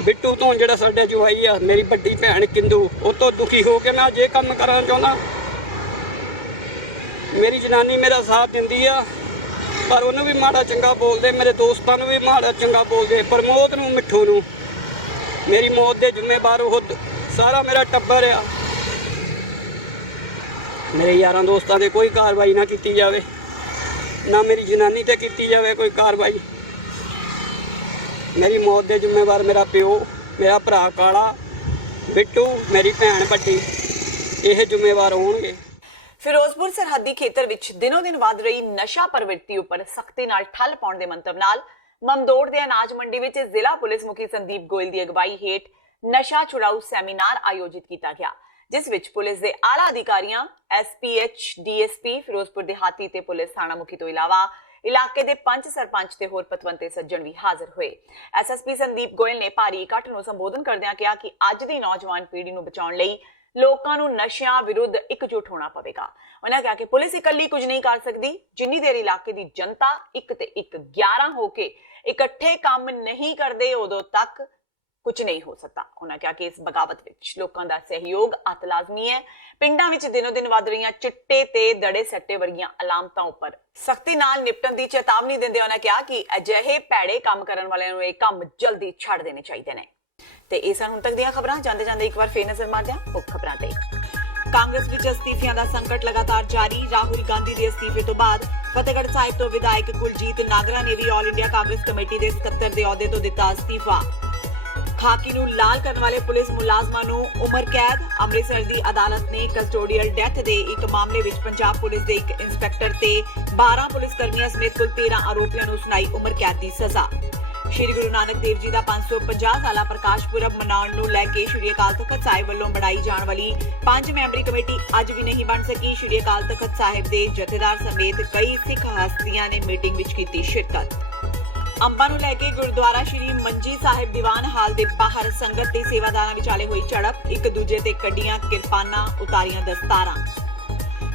ਬਿੱਟੂ ਤੋਂ, ਜਿਹੜਾ ਸਾਡੇ ਜਵਾਈ ਆ, ਮੇਰੀ ਵੱਡੀ ਭੈਣ ਕਿੰਦੂ, ਉਹ ਤੋਂ ਦੁਖੀ ਹੋ ਕੇ ਮੈਂ ਜੇ ਕੰਮ ਕਰਨਾ ਚਾਹੁੰਦਾ। ਮੇਰੀ ਜਨਾਨੀ ਮੇਰਾ ਸਾਥ ਦਿੰਦੀ ਆ, ਪਰ ਉਹਨੂੰ ਵੀ ਮਾੜਾ ਚੰਗਾ ਬੋਲਦੇ, ਮੇਰੇ ਦੋਸਤਾਂ ਨੂੰ ਵੀ ਮਾੜਾ ਚੰਗਾ ਬੋਲਦੇ, ਪ੍ਰਮੋਦ ਨੂੰ, ਮਿੱਠੂ ਨੂੰ। ਮੇਰੀ ਮੌਤ ਦੇ ਜ਼ਿੰਮੇਵਾਰ ਉਹ ਸਾਰਾ ਮੇਰਾ ਟੱਬਰ ਆ। ਮੇਰੇ ਯਾਰਾਂ ਦੋਸਤਾਂ ਤੇ ਕੋਈ ਕਾਰਵਾਈ ਨਾ ਕੀਤੀ ਜਾਵੇ, ਨਾ ਮੇਰੀ ਜਨਾਨੀ ਤੇ ਕੀਤੀ ਜਾਵੇ ਕੋਈ ਕਾਰਵਾਈ। ਮੇਰੀ ਮੌਤ ਦੇ ਜ਼ਿੰਮੇਵਾਰ ਮੇਰਾ ਪਿਓ, ਮੇਰਾ ਭਰਾ ਕਾਲਾ, ਬਿੱਟੂ, ਮੇਰੀ ਭੈਣ ਵੱਡੀ, ਇਹ ਜ਼ਿੰਮੇਵਾਰ ਹੋਣਗੇ। ਫਿਰੋਜ਼ਪੁਰ ਸਰਹੱਦੀ ਖੇਤਰ ਵਿੱਚ ਦਿਨੋਂ ਦਿਨ ਵਧ ਰਹੀ ਨਸ਼ਾ ਪ੍ਰਵਿਰਤੀ ਉੱਪਰ ਸਖਤੀ ਨਾਲ ਠੱਲ ਪਾਉਣ ਦੇ ਮੰਤਵ ਨਾਲ ਮਮਦੋੜ ਦੇ ਅਨਾਜ ਮੰਡੀ ਵਿੱਚ ਜ਼ਿਲ੍ਹਾ ਪੁਲਿਸ ਮੁਖੀ ਸੰਦੀਪ ਗੋਇਲ ਦੀ ਅਗਵਾਈ ਹੇਠ ਨਸ਼ਾ ਛੁਡਾਊ ਸੈਮੀਨਾਰ ਆਯੋਜਿਤ ਕੀਤਾ ਗਿਆ, ਜਿਸ ਵਿੱਚ ਪੁਲਿਸ ਦੇ ਆਲਾ ਅਧਿਕਾਰੀਆਂ, ਐਸਪੀਐਚ, ਡੀਐਸਪੀ, ਫਿਰੋਜ਼ਪੁਰ ਦਿਹਾਤੀ ਤੇ ਪੁਲਿਸ ਥਾਣਾ ਮੁਖੀ ਤੋਂ ਇਲਾਵਾ ਇਲਾਕੇ ਦੇ ਪੰਚ, ਸਰਪੰਚ ਤੇ ਹੋਰ ਪਤਵੰਤੇ ਸੱਜਣ ਵੀ ਹਾਜ਼ਰ ਹੋਏ। ਐਸਐਸਪੀ ਸੰਦੀਪ ਗੋਇਲ ਨੇ ਭਾਰੀ ਇਕੱਠ ਨੂੰ ਸੰਬੋਧਨ ਕਰਦਿਆਂ ਕਿਹਾ ਕਿ ਅੱਜ ਦੀ ਨੌਜਵਾਨ ਪੀੜ੍ਹੀ ਨੂੰ ਬਚਾਉਣ ਲਈ ਲੋਕਾਂ ਨੂੰ ਨਸ਼ਿਆਂ ਵਿਰੁੱਧ ਇਕਜੁੱਟ ਹੋਣਾ ਪਵੇਗਾ। ਉਹਨਾਂ ਕਿਹਾ ਕਿ ਪੁਲਿਸ ਇਕੱਲੀ ਕੁਝ ਨਹੀਂ ਕਰ ਸਕਦੀ, ਜਿੰਨੀ ਦੇਰ ਇਲਾਕੇ ਦੀ ਜਨਤਾ ਇੱਕ ਤੇ ਇੱਕ 11 ਹੋ ਕੇ ਇਕੱਠੇ ਕੰਮ ਨਹੀਂ ਕਰਦੇ, ਉਦੋਂ ਤੱਕ ਕੁਝ ਨਹੀਂ ਹੋ ਸਕਦਾ। ਉਹਨਾਂ ਕਿਹਾ ਕਿ ਇਸ ਬਗਾਵਤ ਵਿੱਚ ਲੋਕਾਂ ਦਾ ਸਹਿਯੋਗ ਅਤ ਲਾਜ਼ਮੀ ਹੈ। ਪਿੰਡਾਂ ਵਿੱਚ ਦਿਨੋ ਦਿਨ ਵੱਧ ਰਹੀਆਂ ਚਿੱਟੇ ਤੇ ਦੜੇ ਸੱਟੇ ਵਰਗੀਆਂ ਅਲਾਮਤਾਂ ਉੱਪਰ ਸਖਤੀ ਨਾਲ ਨਿਪਟਣ ਦੀ ਚੇਤਾਵਨੀ ਦਿੰਦੇ ਉਹਨਾਂ ਕਿਹਾ ਕਿ ਅਜਿਹੇ ਭੈੜੇ ਕੰਮ ਕਰਨ ਵਾਲਿਆਂ ਨੂੰ ਇਹ ਕੰਮ ਜਲਦੀ ਛੱਡ ਦੇਣੇ ਚਾਹੀਦੇ ਨੇ। ਤੇ ਇਹ ਸਨ ਹੁਣ ਤੱਕ ਦੀਆਂ ਖਬਰਾਂ। ਜਾਂਦੇ ਜਾਂਦੇ ਇੱਕ ਵਾਰ ਫੇਰ ਨਜ਼ਰ ਮਾਰਦੇ ਹਾਂ ਮੁੱਖ ਖਬਰਾਂ ਤੇ। ਕਾਂਗਰਸ ਵਿੱਚ ਅਸਤੀਫਿਆਂ ਦਾ ਸੰਕਟ ਲਗਾਤਾਰ ਜਾਰੀ। ਰਾਹੁਲ ਗਾਂਧੀ ਦੇ ਅਸਤੀਫੇ ਤੋਂ ਬਾਅਦ ਫਤਿਹਗੜ੍ਹ ਸਾਹਿਬ ਤੋਂ ਵਿਧਾਇਕ ਕੁਲਜੀਤ ਨਾਗਰਾ ਨੇ ਵੀ ਆਲ ਇੰਡੀਆ ਕਾਂਗਰਸ ਕਮੇਟੀ ਦੇ ਸਕੱਤਰ ਦੇ ਅਹੁਦੇ ਤੋਂ ਦਿੱਤਾ ਅਸਤੀਫਾ। ਖਾਕੀ ਨੂੰ ਲਾਲ ਕਰਨ ਵਾਲੇ ਪੁਲਿਸ ਮੁਲਾਜ਼ਮਾਂ ਨੂੰ ਉਮਰ ਕੈਦ। ਅੰਮ੍ਰਿਤਸਰ ਦੀ ਅਦਾਲਤ ਨੇ ਕਸਟੋਡੀਅਲ ਡੈਥ ਦੇ ਇੱਕ ਮਾਮਲੇ ਵਿੱਚ ਪੰਜਾਬ ਪੁਲਿਸ ਦੇ ਇੱਕ ਇੰਸਪੈਕਟਰ ਤੇ 12 ਪੁਲਿਸ ਕਰਮੀਆਂ ਸਮੇਤ ਕੁੱਲ 13 ਆਰੋਪੀਆਂ ਨੂੰ ਸੁਣਾਈ ਉਮਰ ਕੈਦ ਦੀ ਸਜ਼ਾ। ਸ਼੍ਰੀ ਗੁਰੂ ਨਾਨਕ ਦੇਵ ਜੀ ਦਾ 550 ਸਾਲਾ ਪ੍ਰਕਾਸ਼ ਪੁਰਬ ਮਨਾਉਣ ਨੂੰ ਲੈ ਕੇ ਸ਼੍ਰੀ ਅਕਾਲ ਤਖ਼ਤ ਸਾਹਿਬ ਵੱਲੋਂ ਬਣਾਈ ਜਾਣ ਵਾਲੀ 5 ਮੈਂਬਰੀ ਕਮੇਟੀ ਅੱਜ ਵੀ ਨਹੀਂ ਬਣ ਸਕੀ। ਸ਼੍ਰੀ ਅਕਾਲ ਤਖ਼ਤ ਸਾਹਿਬ ਦੇ ਜਥੇਦਾਰ ਸਮੇਤ ਕਈ ਸਿੱਖ ਹਸਤੀਆਂ ਨੇ ਮੀਟਿੰਗ ਵਿੱਚ ਕੀਤੀ ਸ਼ਿਰਕਤ। ਅੰਬਾਂ ਨੂੰ ਲੈ ਕੇ ਗੁਰਦੁਆਰਾ ਸ਼੍ਰੀ ਮੰਜੀ ਸਾਹਿਬ ਦੀਵਾਨ ਹਾਲ ਦੇ ਬਾਹਰ ਸੰਗਤ ਤੇ ਸੇਵਾਦਾਰਾਂ ਵਿਚਾਲੇ ਹੋਈ ਝੜਪ। ਇੱਕ ਦੂਜੇ ਤੇ ਕੱਢੀਆਂ ਕਿਰਪਾਨਾਂ, ਉਤਾਰੀਆਂ ਦਸਤਾਰਾਂ।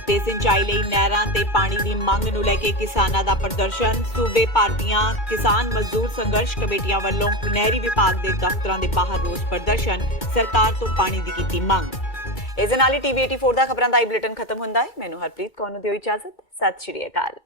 ਤੇ ਸਿੰਚਾਈ ਲਈ ਨਹਿਰਾਂ ਤੇ ਪਾਣੀ ਦੀ ਮੰਗ ਨੂੰ ਲੈ ਕੇ ਕਿਸਾਨਾਂ ਦਾ ਪ੍ਰਦਰਸ਼ਨ। ਸੂਬੇ ਭਰ ਦੀਆਂ ਕਿਸਾਨ ਮਜ਼ਦੂਰ ਸੰਘਰਸ਼ ਕਮੇਟੀਆਂ ਵੱਲੋਂ ਨਹਿਰੀ ਵਿਭਾਗ ਦੇ ਦਫ਼ਤਰਾਂ ਦੇ ਬਾਹਰ ਰੋਸ ਪ੍ਰਦਰਸ਼ਨ। ਸਰਕਾਰ ਤੋਂ ਪਾਣੀ ਦੀ ਕੀਤੀ ਮੰਗ। ਇਸ ਦੇ ਨਾਲ ਹੀ TV 84 ਦਾ ਖਬਰਾਂ ਦਾ ਇਹ ਬੁਲੇਟਿਨ ਖਤਮ ਹੁੰਦਾ ਹੈ। ਮੈਨੂੰ ਹਰਪ੍ਰੀਤ ਕੌਰ ਨੂੰ ਦਿਓ ਇਜਾਜ਼ਤ। ਸਤਿ ਸ਼੍ਰੀ ਅਕਾਲ।